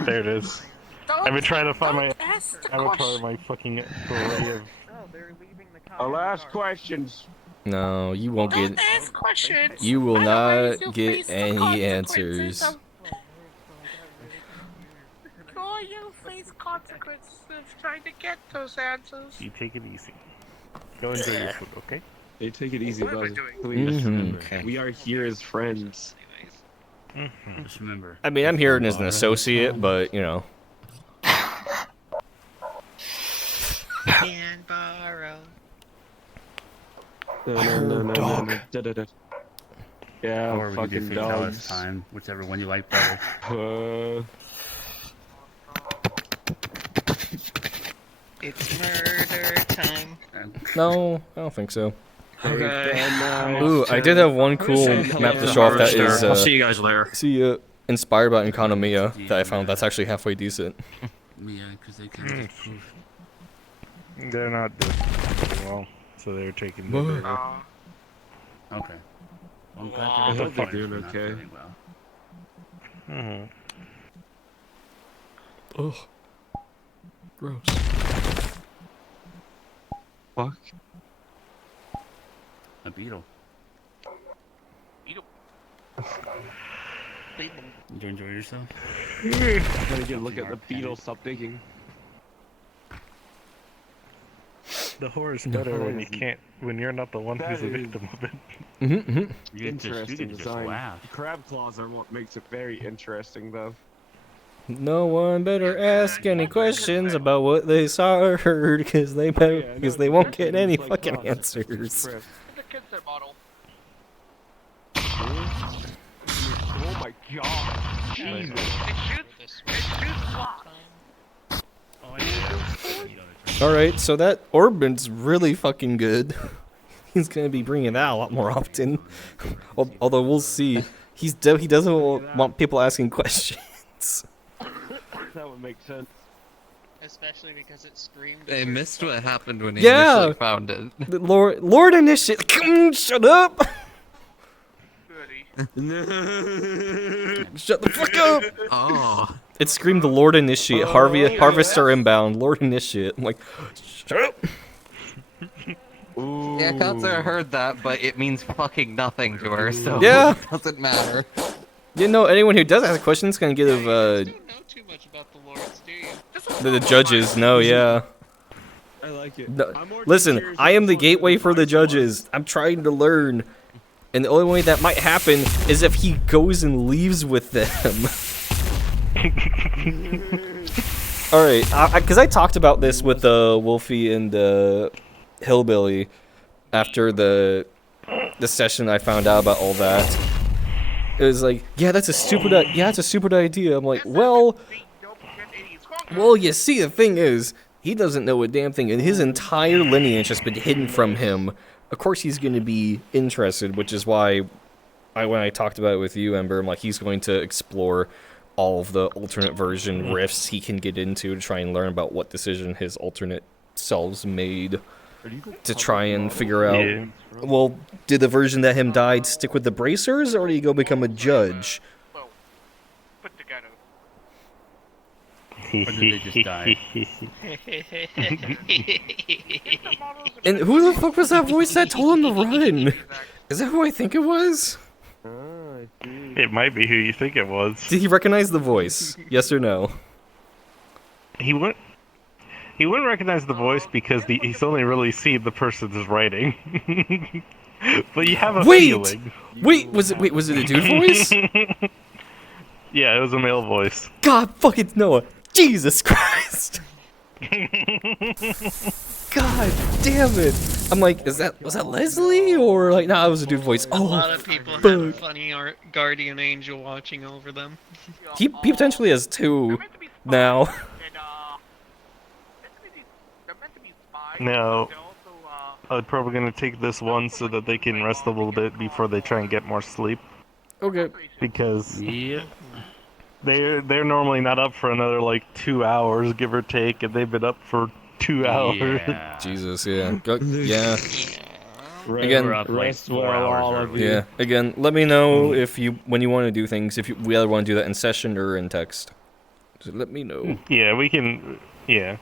There it is. I've been trying to find my avatar. My fucking array of. I'll ask questions. No, you won't get. You will not get any answers. You'll face consequences of trying to get those answers. You take it easy. Go enjoy your food, okay? Hey, take it easy, What am I bud. doing? Please. Mhm. Okay. We are here as friends. Mm-hmm. Just remember. I mean, I'm here as an associate, but you know. Can borrow. Dog. Yeah, Or we can do fucking Fatalis dogs. time, whichever one you like better. It's murder time. No, I don't think so. Okay. Ooh, I did have one cool map to show off that is I'll see you guys later. inspired by Economia that I found that's actually halfway decent. Yeah, because they can just proof. They're not doing very well, so they're taking the bigger. Okay. Well, I'm glad I they're hope they're fine doing for not okay. doing well. Mm-hmm. Ugh. Gross. Fuck. A beetle. Did you enjoy yourself? Gotta get a look at the beetle. Stop digging. The horror is better when you can't, when you're not the one who's the victim of it. Mm-hmm. You get Interesting to just design. laugh. Crab claws are what makes it very interesting, though. No one better ask any questions about what they saw or heard, because they won't get any fucking answers. The kids said bottle. Oh my god. Jesus. It shoots lock. Oh, yeah. Alright, so that Orbit's really fucking good. He's gonna be bringing that a lot more often. Although we'll see. He doesn't want people asking questions. That would make sense. Especially because it screamed. They missed what happened when he Yeah. initially found it. The Lord Initiate. Shut up! Shut the fuck up! Oh. It screamed the Lord Initiate. Harvester inbound. Lord Initiate. I'm like, shut up! Ooh. Yeah, Katsuo heard that, but it means fucking nothing to her, so Yeah. it doesn't matter. You know, anyone who does ask questions is gonna give You don't know too much about the lords, do you? the judges. No, yeah. I like it. No, I'm more listen, curious I am the about gateway for the advice judges. I'm trying to learn. And the only way that might happen is if he goes and leaves with them. Alright, because I talked about this with Wolfie and Hillbilly after the session. I found out about all that. It was like, yeah, that's a stupid idea. I'm like, well, you see, the thing is, he doesn't know a damn thing, and his entire lineage has been hidden from him. Of course he's going to be interested, which is why when I talked about it with you, Ember, I'm like, he's going to explore all of the alternate version rifts he can get into to try and learn about what decision his alternate selves made to try and figure out, Yeah. well, did the version that him died stick with the bracers, or did he go become a judge? Well, put together. Or did they just die? And who the fuck was that voice that told him to run? Is that who I think it was? It might be who you think it was. Did he recognize the voice? Yes or no? He wouldn't recognize the voice because he's only really seen the person's writing. But you have a feeling. Wait, was it a dude voice? Yeah, it was a male voice. God fucking Noah. Jesus Christ. God damn it. I'm like, was that Leslie, or like, nah, it was a dude voice. A Oh, lot of people have fuck. funny guardian angel watching over them. He potentially has two now. And, they're meant to be spies. No. They're also, I'm probably gonna take this one so that they can rest a little bit before they try and get more sleep. Okay. Because Yep. they're normally not up for another like 2 hours, give or take, and they've been up for 2 hours. Yeah. Jesus, yeah. Yeah. Again, we're up like rest 4 well, hours all of early. you. Yeah. Again, let me know when you want to do things. If we either want to do that in session or in text. Just let me know. Yeah, we can. Yeah.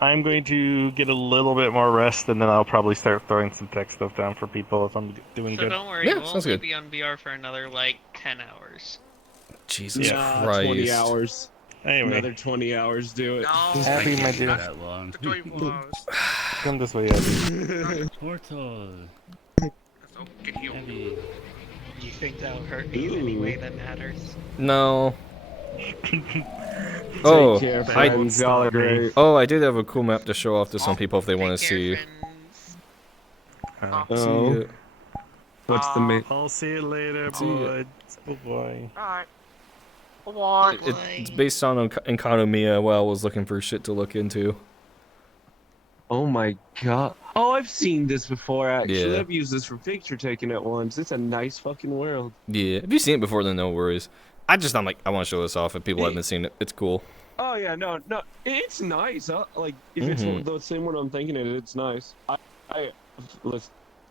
I'm going to get a little bit more rest, and then I'll probably start throwing some tech stuff down for people if I'm doing So good. don't worry, Yeah, we'll sounds only good. be on VR for another like 10 hours. Jesus Yeah, Christ. 20 hours. Anyway, Another 20 hours, do it. no. Happy, my dear. That long. The toy was. Come this way, Abby. Portal. So get healed. Heavy. You think that'll hurt me in any way that matters? No. Oh, Take care, I friends. Y'all are great. I did have a cool map to show off to some people if they want to Take care, see. friends. See Oh, ya. what's the mate? I'll see you later, See ya. boys. Oh boy. Alright. What? It's based on Economia while I was looking for shit to look into. Oh my god. Oh, I've seen this before, actually. Yeah. I've used this for picture taking at once. It's a nice fucking world. Yeah, if you've seen it before, then no worries. I'm like, I want to show this off if people haven't seen it. It's cool. Oh, yeah, no, it's nice. Huh? Like, if it's the same one I'm thinking it, it's nice.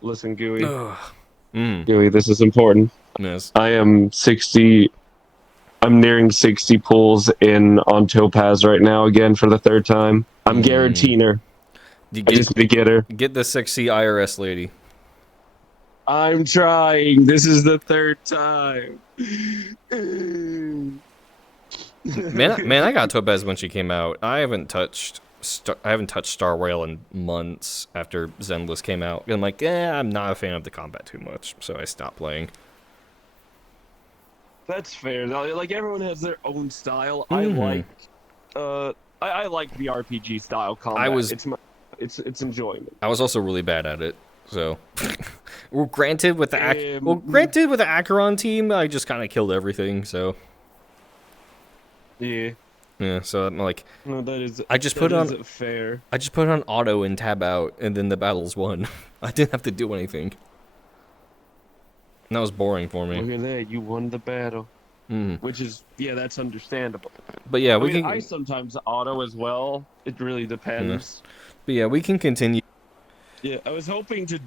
Listen, Gooey. Ugh. Mm. Gooey, this is important. Yes. I am 60 I'm nearing 60 pulls on Topaz right now again for the third time. I'm guaranteeing her. You I just need to get her. get the sexy IRS lady. I'm trying. This is the third time. Man, I got Topaz when she came out. I haven't touched Star Rail in months after Zenless came out. I'm like, I'm not a fan of the combat too much, so I stopped playing. That's fair. Like everyone has their own style. Mhm. I like the RPG style combat. It's enjoyment. I was also really bad at it, so. Well, granted with the Acheron team, I just kind of killed everything. So. Yeah. Yeah. So I'm like, No, that is. I just put on fair. I just put on auto and tab out, and then the battles won. I didn't have to do anything. And that was boring for me. Look at that! You won the battle. Mm. Which is, yeah, that's understandable. But yeah, I sometimes auto as well. It really depends. But yeah, we can continue. Yeah, I was hoping to